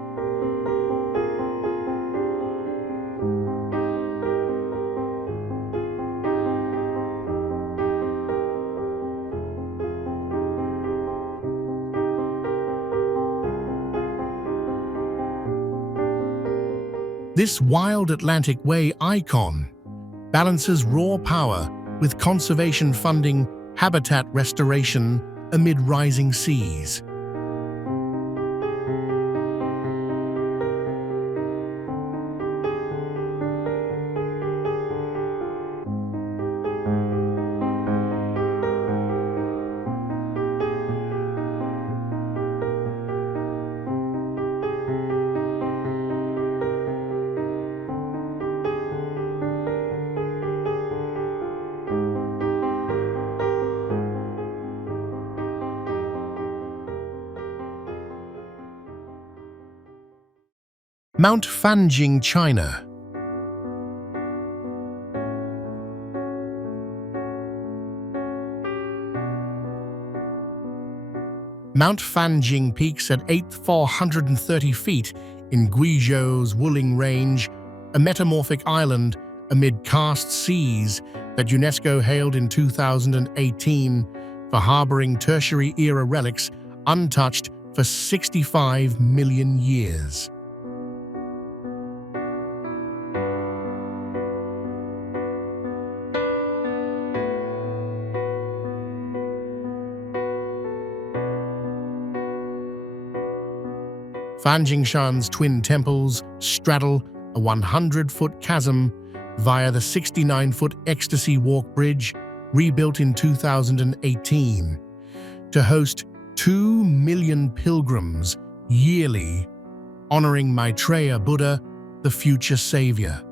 This wild Atlantic Way icon balances raw power with conservation funding, habitat restoration amid rising seas. Mount Panjin, China. Mount Panjin peaks at 8,430 feet in Guizhou's Wuling Range, a metamorphic island amid karst seas that UNESCO hailed in 2018 for harboring tertiary-era relics untouched for 65 million years. Panjinshan's twin temples straddle a 100-foot chasm via the 69-foot Ecstasy Walk Bridge, rebuilt in 2018, to host 2 million pilgrims yearly, honoring Maitreya Buddha, the future savior.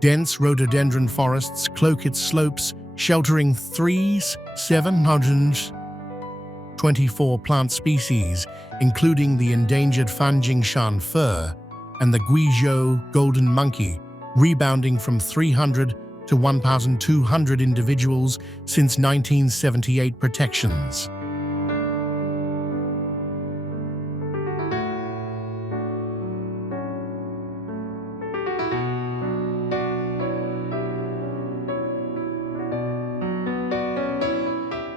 Dense rhododendron forests cloak its slopes, sheltering 724 plant species, including the endangered Panjinshan fir and the Guizhou golden monkey, rebounding from 300 to 1,200 individuals since 1978 protections.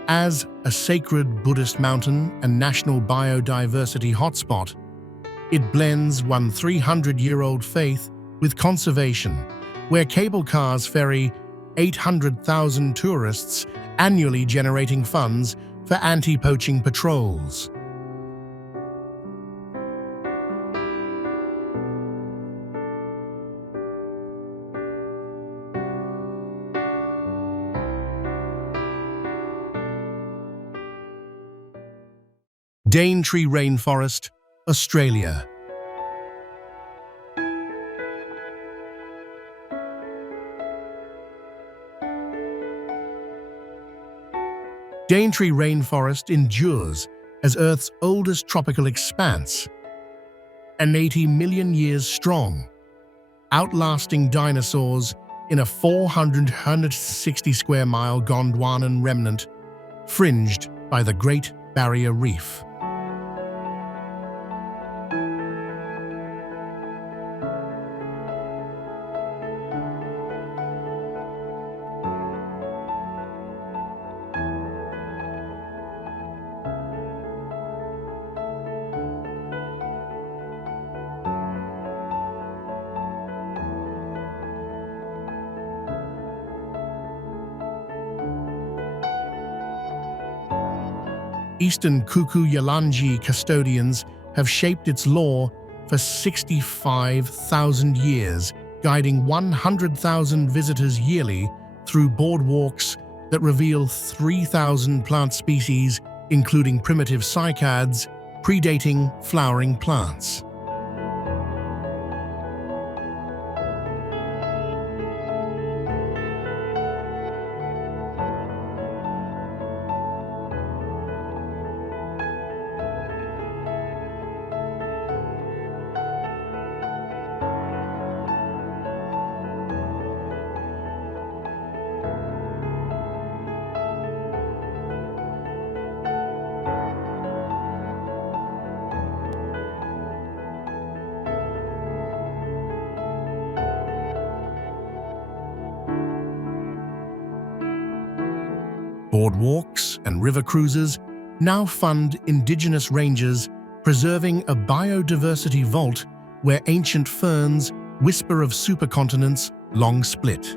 As a sacred Buddhist mountain and national biodiversity hotspot, it blends one 300-year-old faith with conservation, where cable cars ferry 800,000 tourists annually, generating funds for anti-poaching patrols. Daintree Rainforest, Australia. Daintree Rainforest endures as Earth's oldest tropical expanse, and 80 million years strong. outlasting dinosaurs in a 460 square mile Gondwanan remnant, fringed by the Great Barrier Reef. Eastern Kuku-Yalanji custodians have shaped its lore for 65,000 years, guiding 100,000 visitors yearly through boardwalks that reveal 3,000 plant species, including primitive cycads, predating flowering plants. Boardwalks and river cruises now fund indigenous rangers, preserving a biodiversity vault where ancient ferns whisper of supercontinents long split.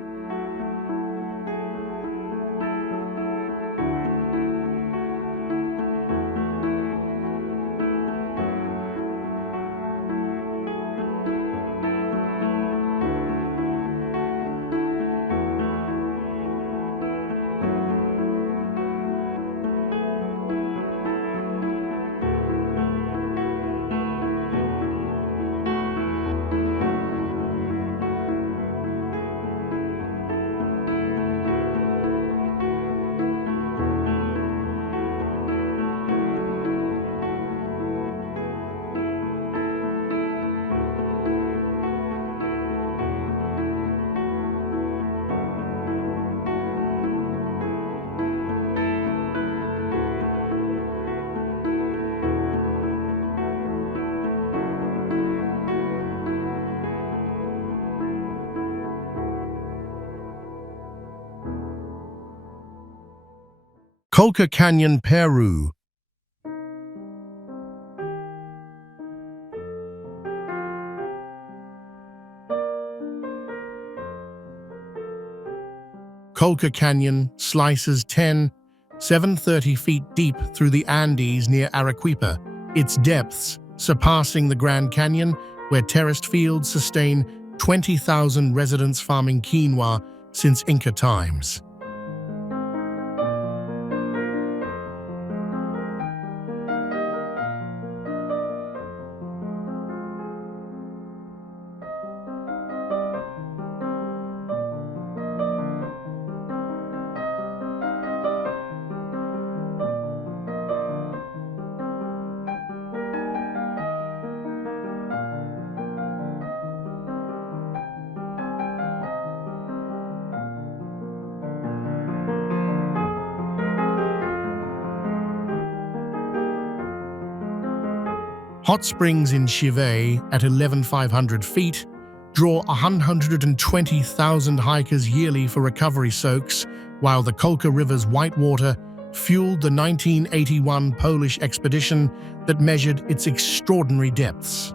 Colca Canyon, Peru. Colca Canyon slices 730 feet deep through the Andes near Arequipa, its depths surpassing the Grand Canyon, where terraced fields sustain 20,000 residents farming quinoa since Inca times. Hot springs in Skye at 11,500 feet draw 120,000 hikers yearly for recovery soaks, while the Colca River's white water fueled the 1981 Polish expedition that measured its extraordinary depths.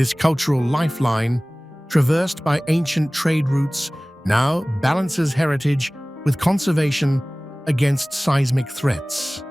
This cultural lifeline, traversed by ancient trade routes, now balances heritage with conservation against seismic threats.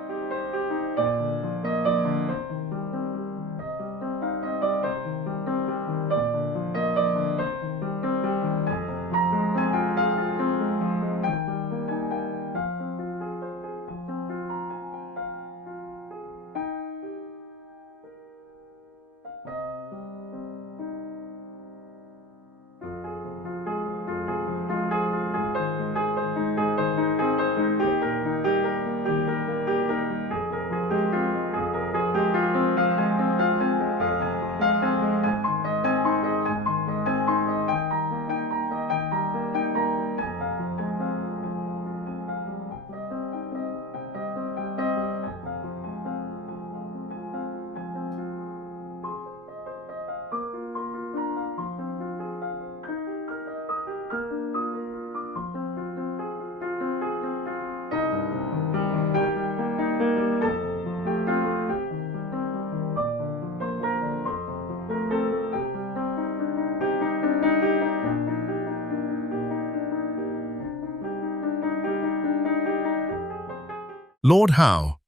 Lord Howe,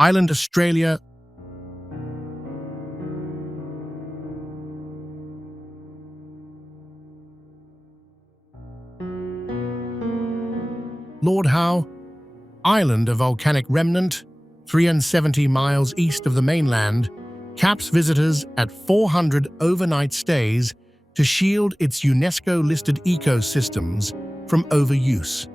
Island, Australia. Lord Howe, Island, a volcanic remnant, 370 miles east of the mainland, caps visitors at 400 overnight stays to shield its UNESCO-listed ecosystems from overuse.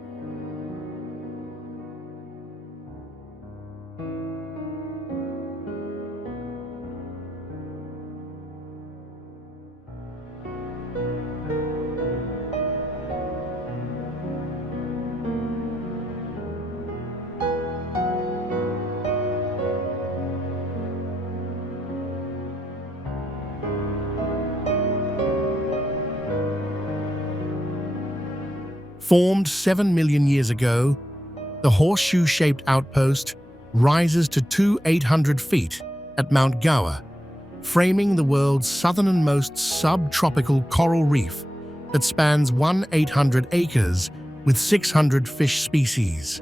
Formed 7 million years ago, the horseshoe-shaped outpost rises to 2,800 feet at Mount Gower, framing the world's southernmost subtropical coral reef that spans 1,800 acres with 600 fish species.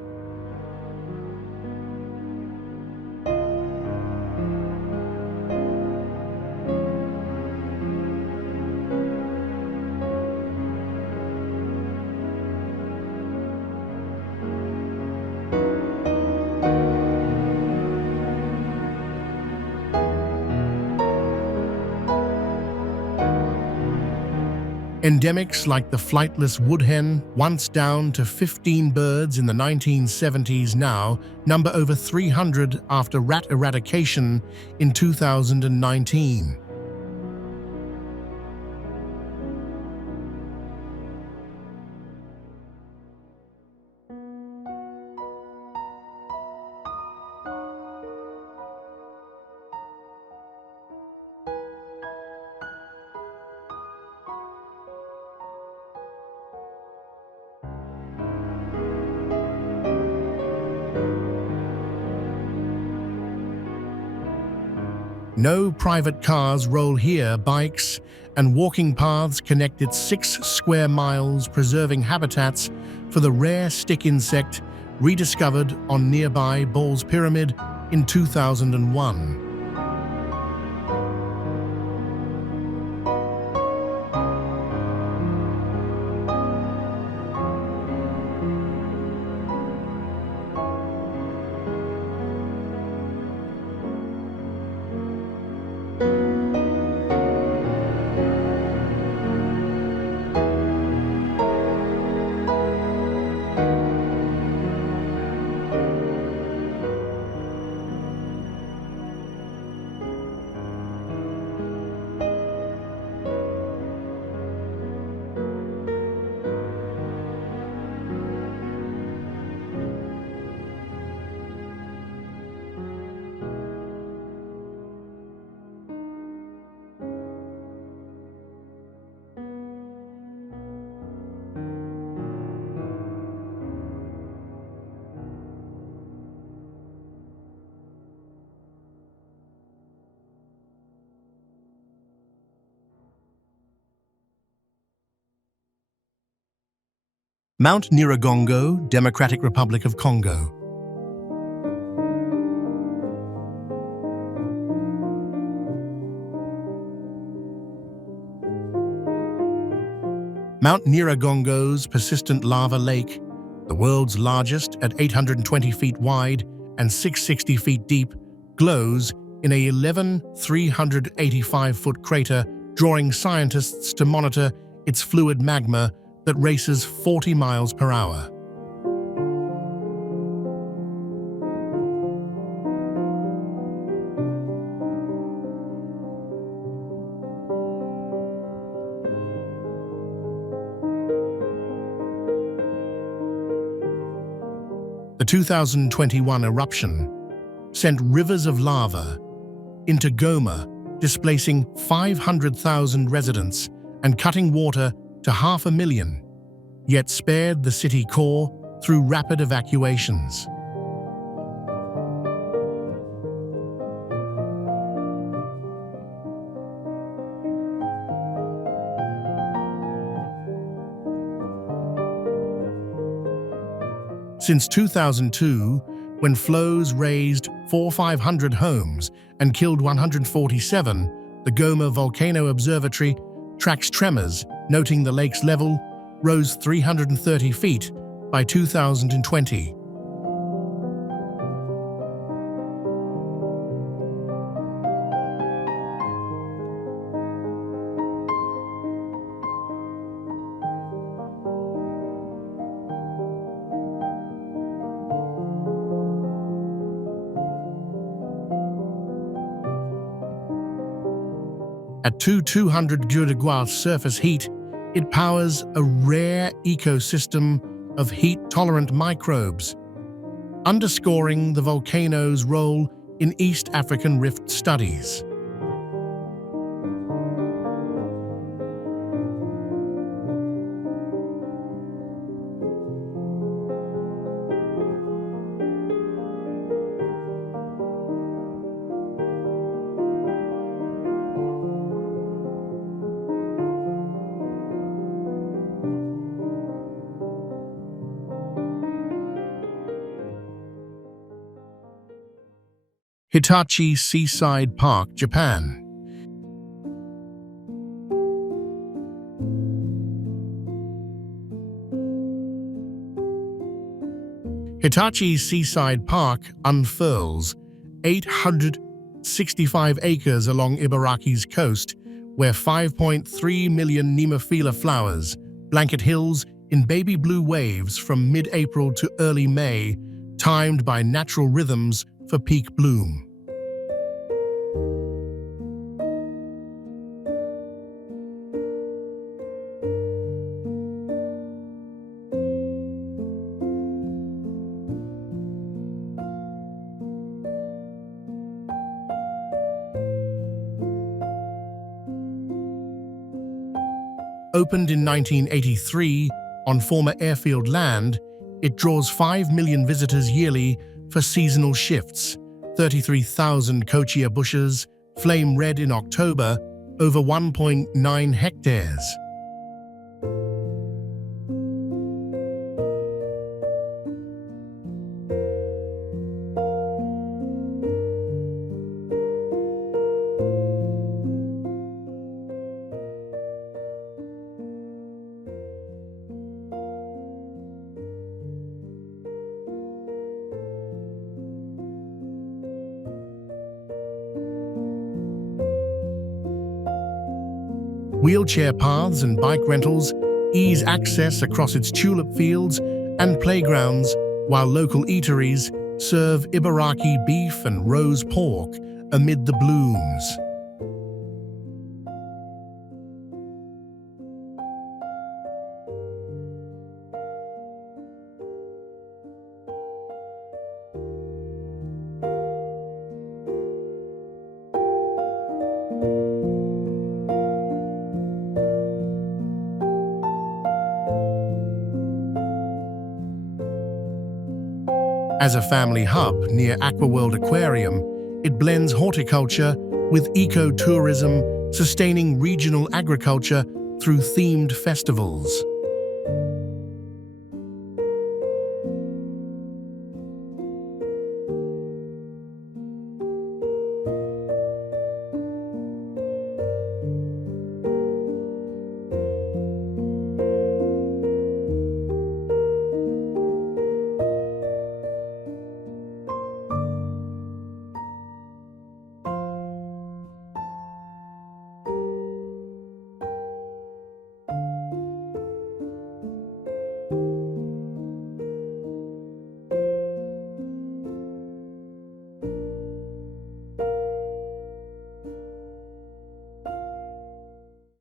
Endemics like the flightless woodhen, once down to 15 birds in the 1970s, now number over 300 after rat eradication in 2019. No private cars roll here. Bikes and walking paths connect its 6 square miles, preserving habitats for the rare stick insect rediscovered on nearby Ball's Pyramid in 2001. Mount Nyiragongo, Democratic Republic of Congo. Mount Nyiragongo's persistent lava lake, the world's largest at 820 feet wide and 660 feet deep, glows in a 11,385-foot crater, drawing scientists to monitor its fluid magma that races 40 miles per hour. The 2021 eruption sent rivers of lava into Goma, displacing 500,000 residents and cutting water to 500,000, yet spared the city core through rapid evacuations. Since 2002, When flows razed 4,500 homes and killed 147, the Goma Volcano Observatory tracks tremors, noting the lake's level rose 330 feet by 2020. At 200 Jiuzhaigou surface heat, it powers a rare ecosystem of heat-tolerant microbes, underscoring the volcano's role in East African rift studies. Hitachi Seaside Park, Japan. Hitachi Seaside Park unfurls 865 acres along Ibaraki's coast, where 5.3 million Nemophila flowers blanket hills in baby blue waves from mid-April to early May, timed by natural rhythms for peak bloom. Opened in 1983 on former airfield land, it draws 5 million visitors yearly for seasonal shifts, 33,000 kochia bushes, flame red in October, over 1.9 hectares. Wheelchair paths and bike rentals ease access across its tulip fields and playgrounds, while local eateries serve Ibaraki beef and rose pork amid the blooms. As a family hub near Aquaworld Aquarium, it blends horticulture with eco-tourism, sustaining regional agriculture through themed festivals.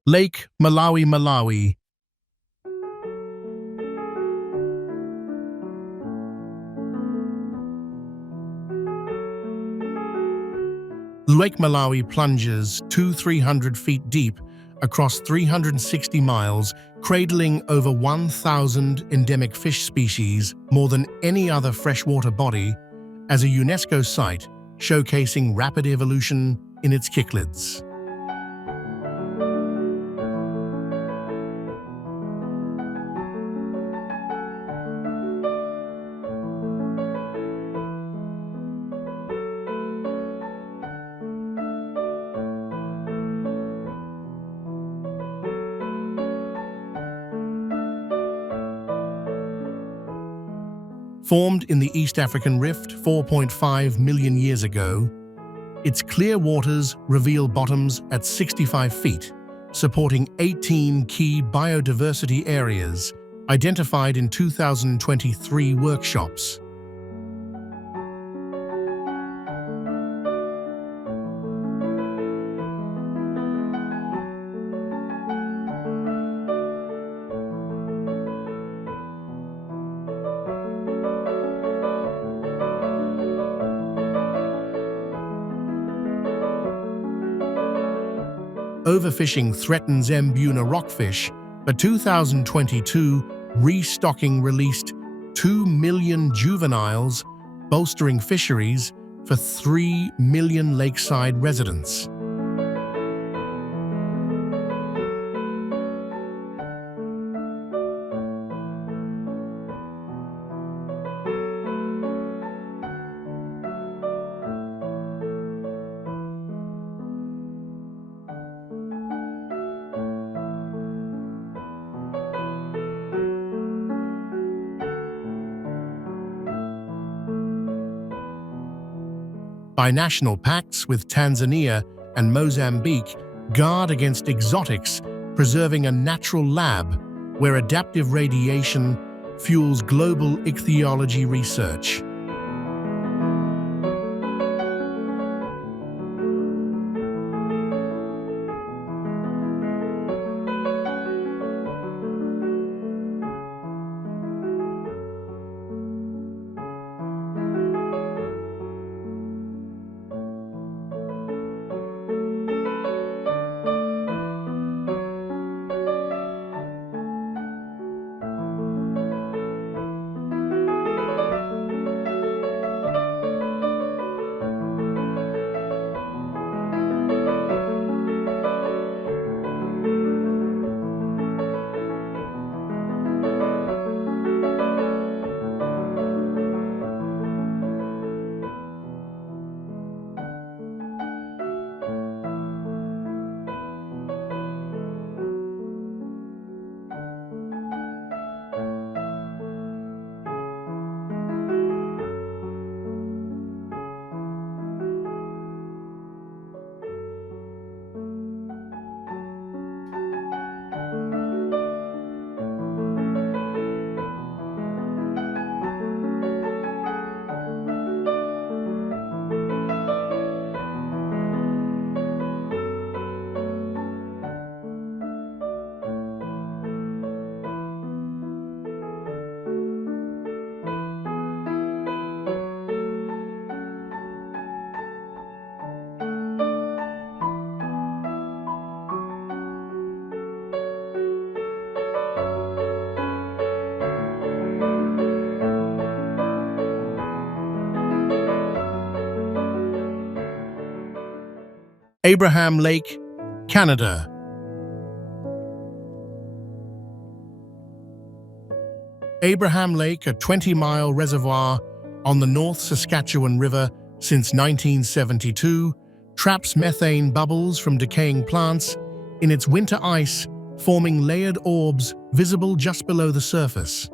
Lake Malawi, Malawi. Lake Malawi plunges 200-300 feet deep across 360 miles, cradling over 1,000 endemic fish species, more than any other freshwater body, as a UNESCO site showcasing rapid evolution in its cichlids. Formed in the East African Rift 4.5 million years ago, its clear waters reveal bottoms at 65 feet, supporting 18 key biodiversity areas identified in 2023 workshops. Overfishing threatens Mbuna rockfish, but 2022 restocking released 2 million juveniles, bolstering fisheries for 3 million lakeside residents. Binational pacts with Tanzania and Mozambique guard against exotics, preserving a natural lab where adaptive radiation fuels global ichthyology research. Abraham Lake, Canada. Abraham Lake, a 20-mile reservoir on the North Saskatchewan River since 1972, traps methane bubbles from decaying plants in its winter ice, forming layered orbs visible just below the surface.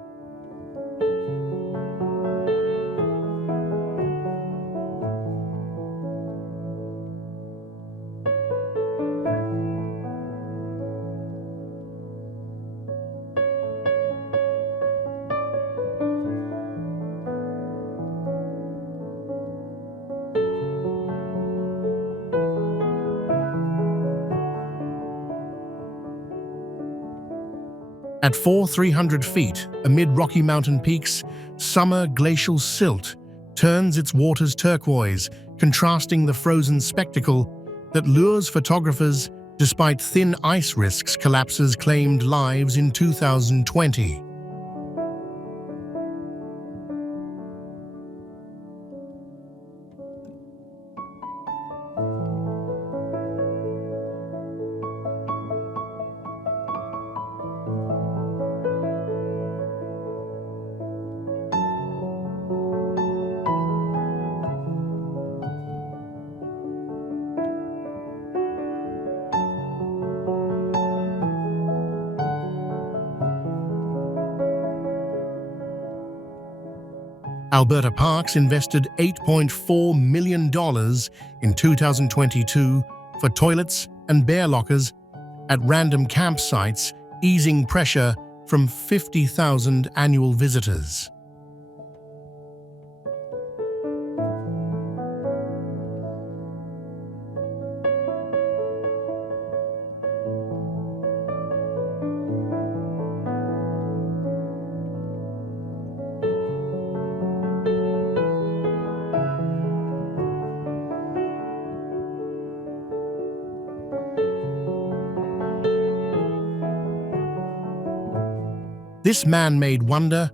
At 300 feet, amid Rocky Mountain peaks, summer glacial silt turns its waters turquoise, contrasting the frozen spectacle that lures photographers despite thin ice risks collapses claimed lives in 2020. Alberta Parks invested $8.4 million in 2022 for toilets and bear lockers at random campsites, easing pressure from 50,000 annual visitors. This man-made wonder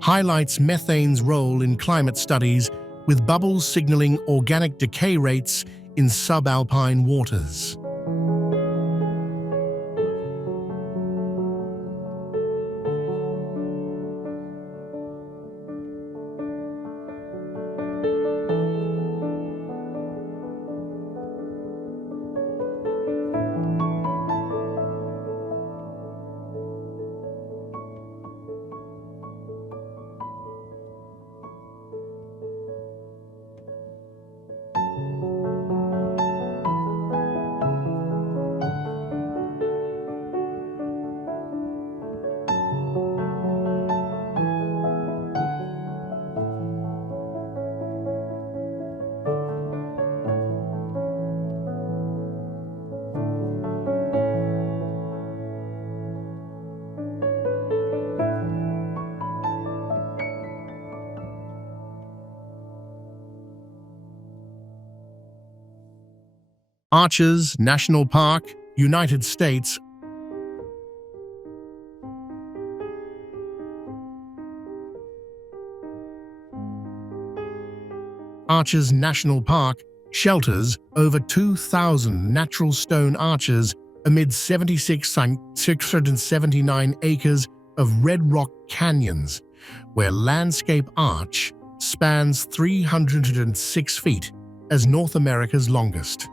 highlights methane's role in climate studies, with bubbles signaling organic decay rates in subalpine waters. Arches National Park, United States. Arches National Park shelters over 2,000 natural stone arches amid 679 acres of red rock canyons, where landscape arch spans 306 feet as North America's longest.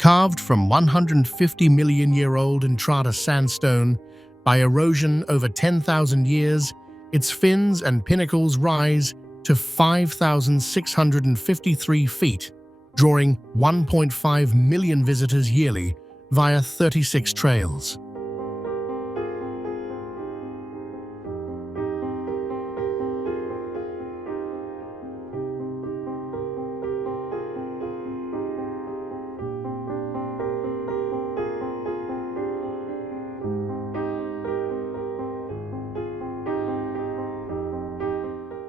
Carved from 150 million-year-old Entrada sandstone, by erosion over 10,000 years, its fins and pinnacles rise to 5,653 feet, drawing 1.5 million visitors yearly via 36 trails.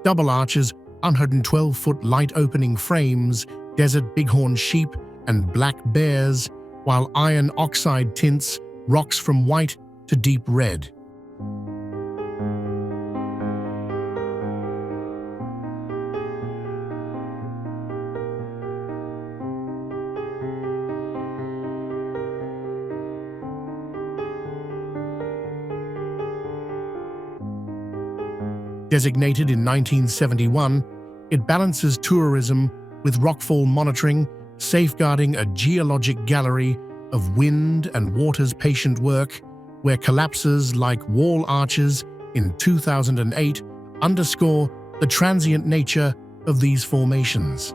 Double arches, 112-foot light opening frames, desert bighorn sheep, and black bears, while iron oxide tints rocks from white to deep red. Designated in 1971, it balances tourism with rockfall monitoring, safeguarding a geologic gallery of wind and water's patient work, where collapses like wall arches in 2008 underscore the transient nature of these formations.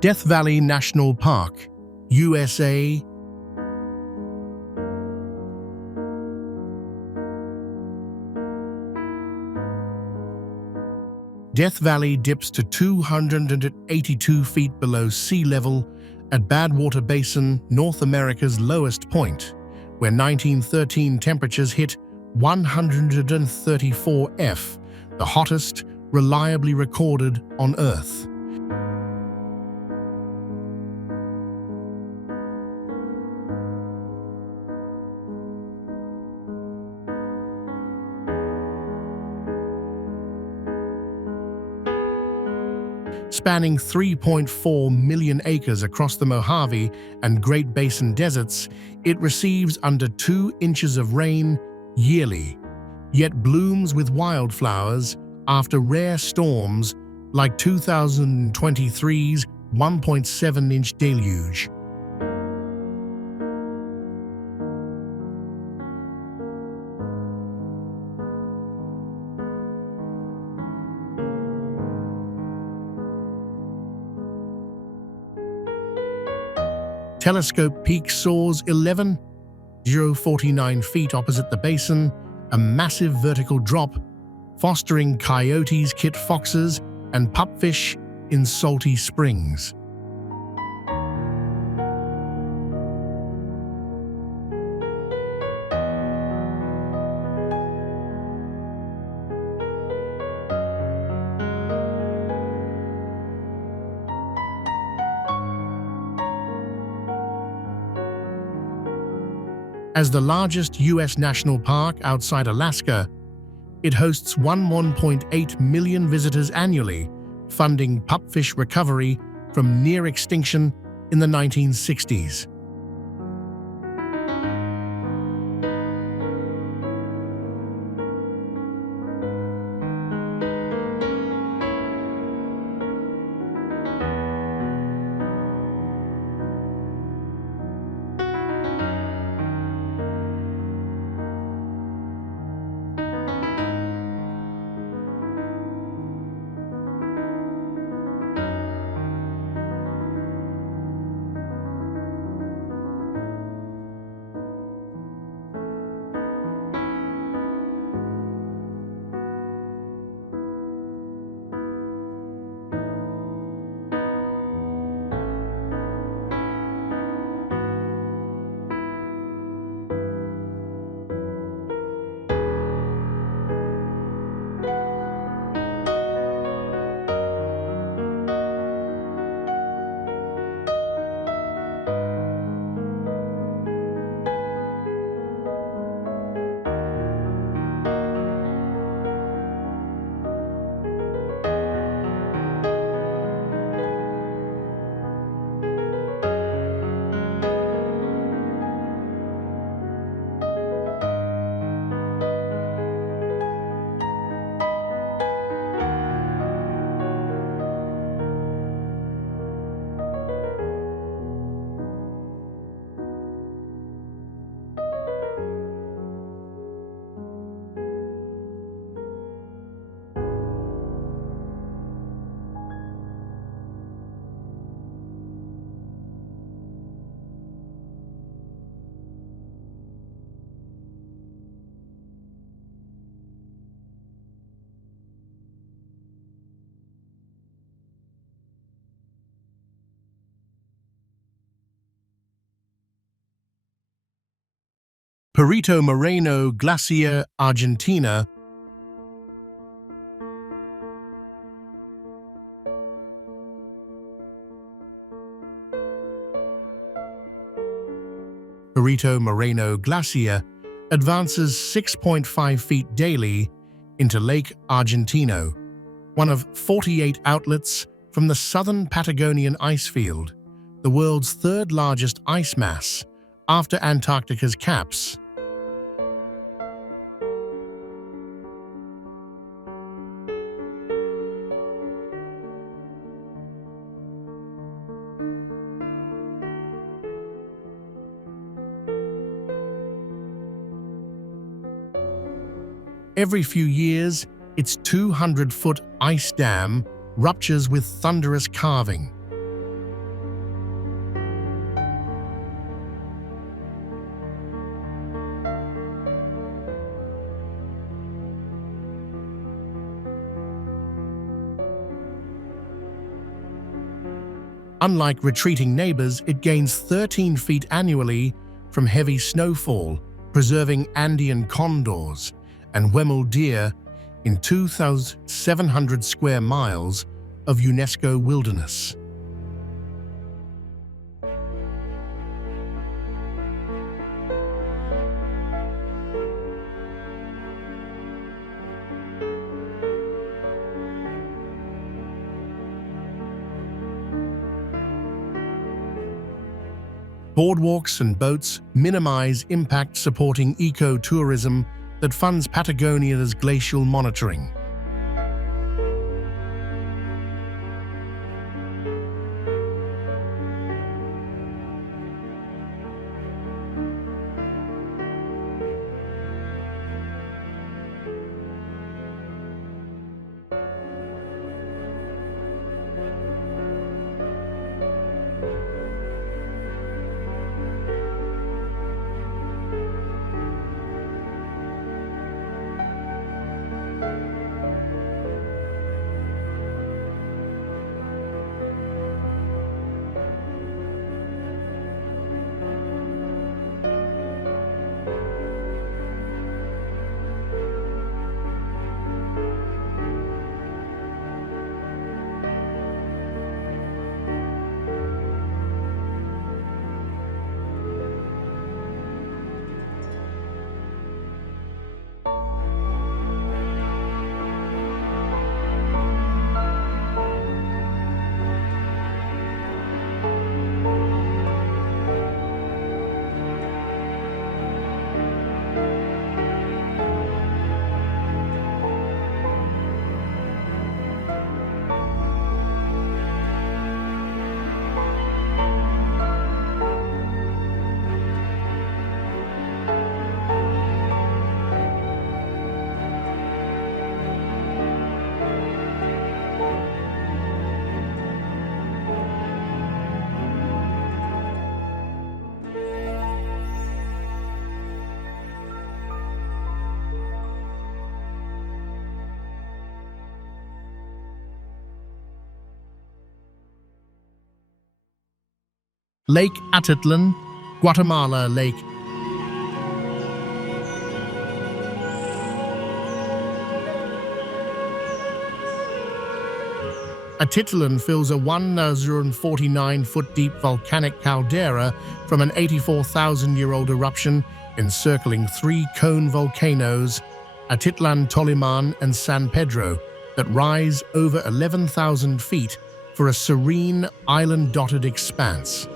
Death Valley National Park, USA. Death Valley dips to 282 feet below sea level at Badwater Basin, North America's lowest point, where 1913 temperatures hit 134 F, the hottest reliably recorded on Earth. Spanning 3.4 million acres across the Mojave and Great Basin deserts, it receives under 2 inches of rain yearly, yet blooms with wildflowers after rare storms like 2023's 1.7-inch deluge. Telescope Peak soars 11,049 feet opposite the basin, a massive vertical drop, fostering coyotes, kit foxes, and pupfish in salty springs. As the largest U.S. national park outside Alaska, it hosts 1.8 million visitors annually, funding pupfish recovery from near extinction in the 1960s. Perito Moreno Glacier, Argentina. Perito Moreno Glacier advances 6.5 feet daily into Lake Argentino, one of 48 outlets from the southern Patagonian icefield, the world's third largest ice mass, after Antarctica's caps. Every few years, its 200-foot ice dam ruptures with thunderous calving. Unlike retreating neighbors, it gains 13 feet annually from heavy snowfall, preserving Andean condors and Huemul deer in 2,700 square miles of UNESCO wilderness. Boardwalks and boats minimize impact, supporting ecotourism that funds Patagonia's glacial monitoring. Lake Atitlan, Guatemala Lake. Atitlan fills a 1,049-foot-deep volcanic caldera from an 84,000-year-old eruption encircling three cone volcanoes, Atitlan, Toliman, and San Pedro, that rise over 11,000 feet for a serene, island-dotted expanse.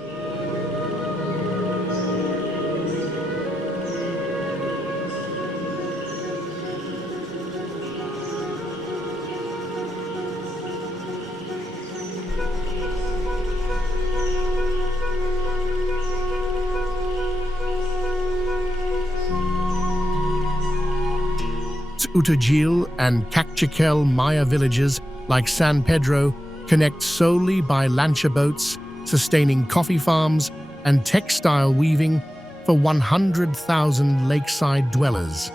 Utajil and Cacchiquel Maya villages like San Pedro connect solely by lancha boats, sustaining coffee farms and textile weaving for 100,000 lakeside dwellers.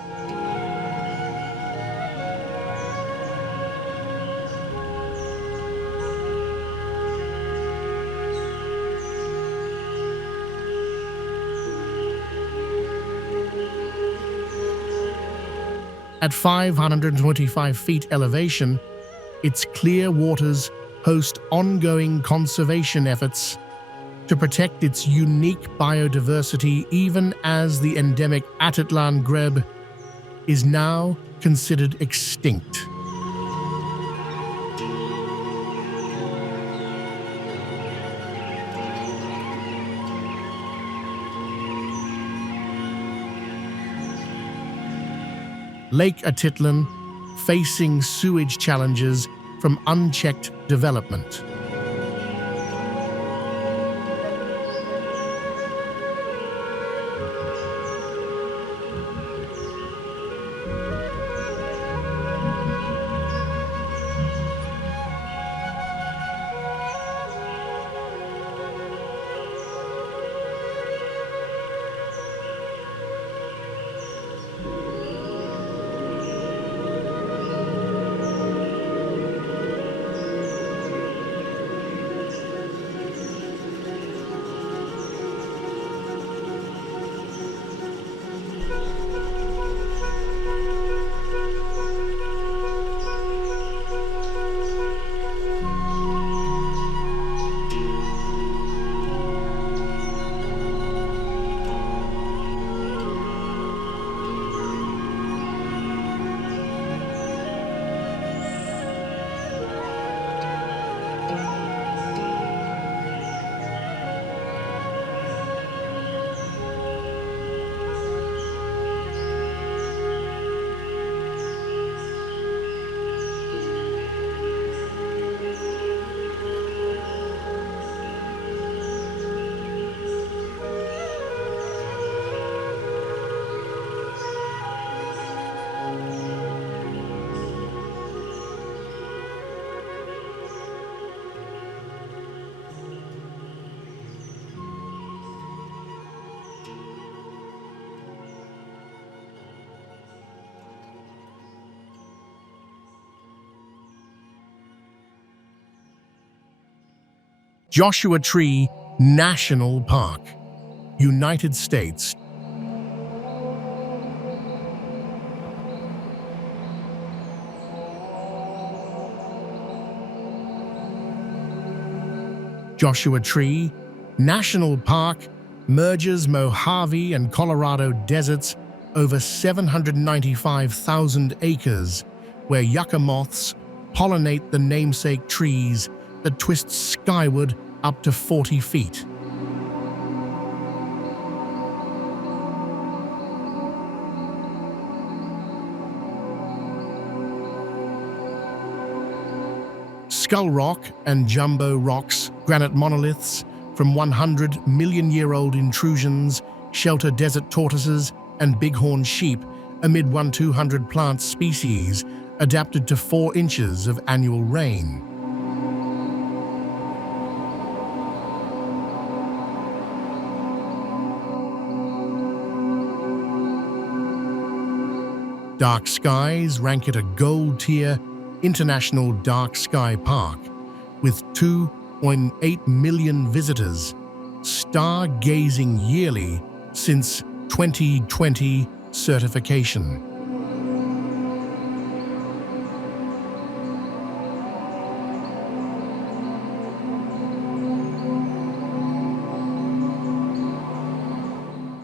At 525 feet elevation, its clear waters host ongoing conservation efforts to protect its unique biodiversity, even as the endemic Atitlan grebe is now considered extinct. Lake Atitlan facing sewage challenges from unchecked development. Joshua Tree National Park, United States. Joshua Tree National Park merges Mojave and Colorado deserts over 795,000 acres, where yucca moths pollinate the namesake trees that twist skyward up to 40 feet. Skull rock and jumbo rocks, granite monoliths from 100-million-year-old intrusions, shelter desert tortoises and bighorn sheep amid 1-200 plant species adapted to 4 inches of annual rain. Dark skies rank it a gold-tier International Dark Sky Park, with 2.8 million visitors stargazing yearly since 2020 certification.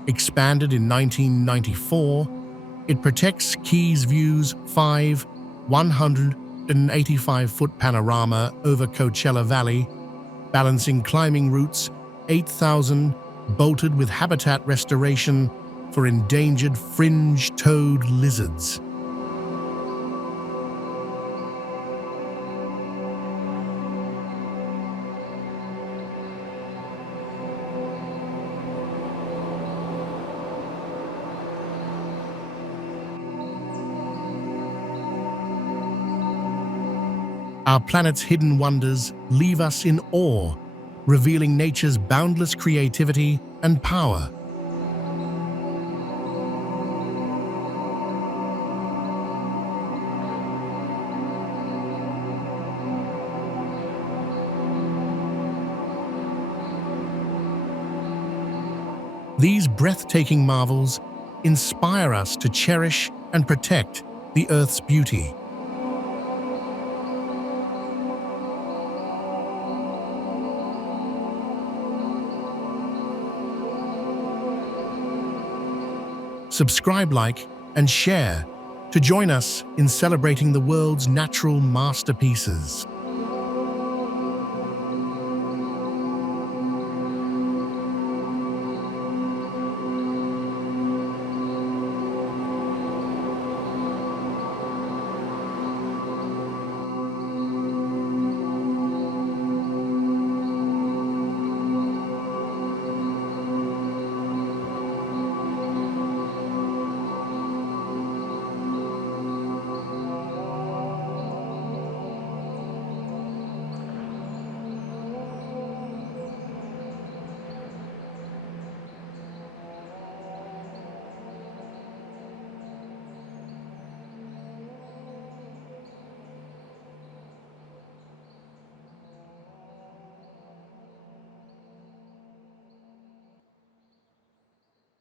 Expanded in 1994, it protects Keys View's 185-foot panorama over Coachella Valley, balancing climbing routes 8,000 bolted with habitat restoration for endangered fringe-toed lizards. Our planet's hidden wonders leave us in awe, revealing nature's boundless creativity and power. These breathtaking marvels inspire us to cherish and protect the Earth's beauty. Subscribe, like, and share to join us in celebrating the world's natural masterpieces.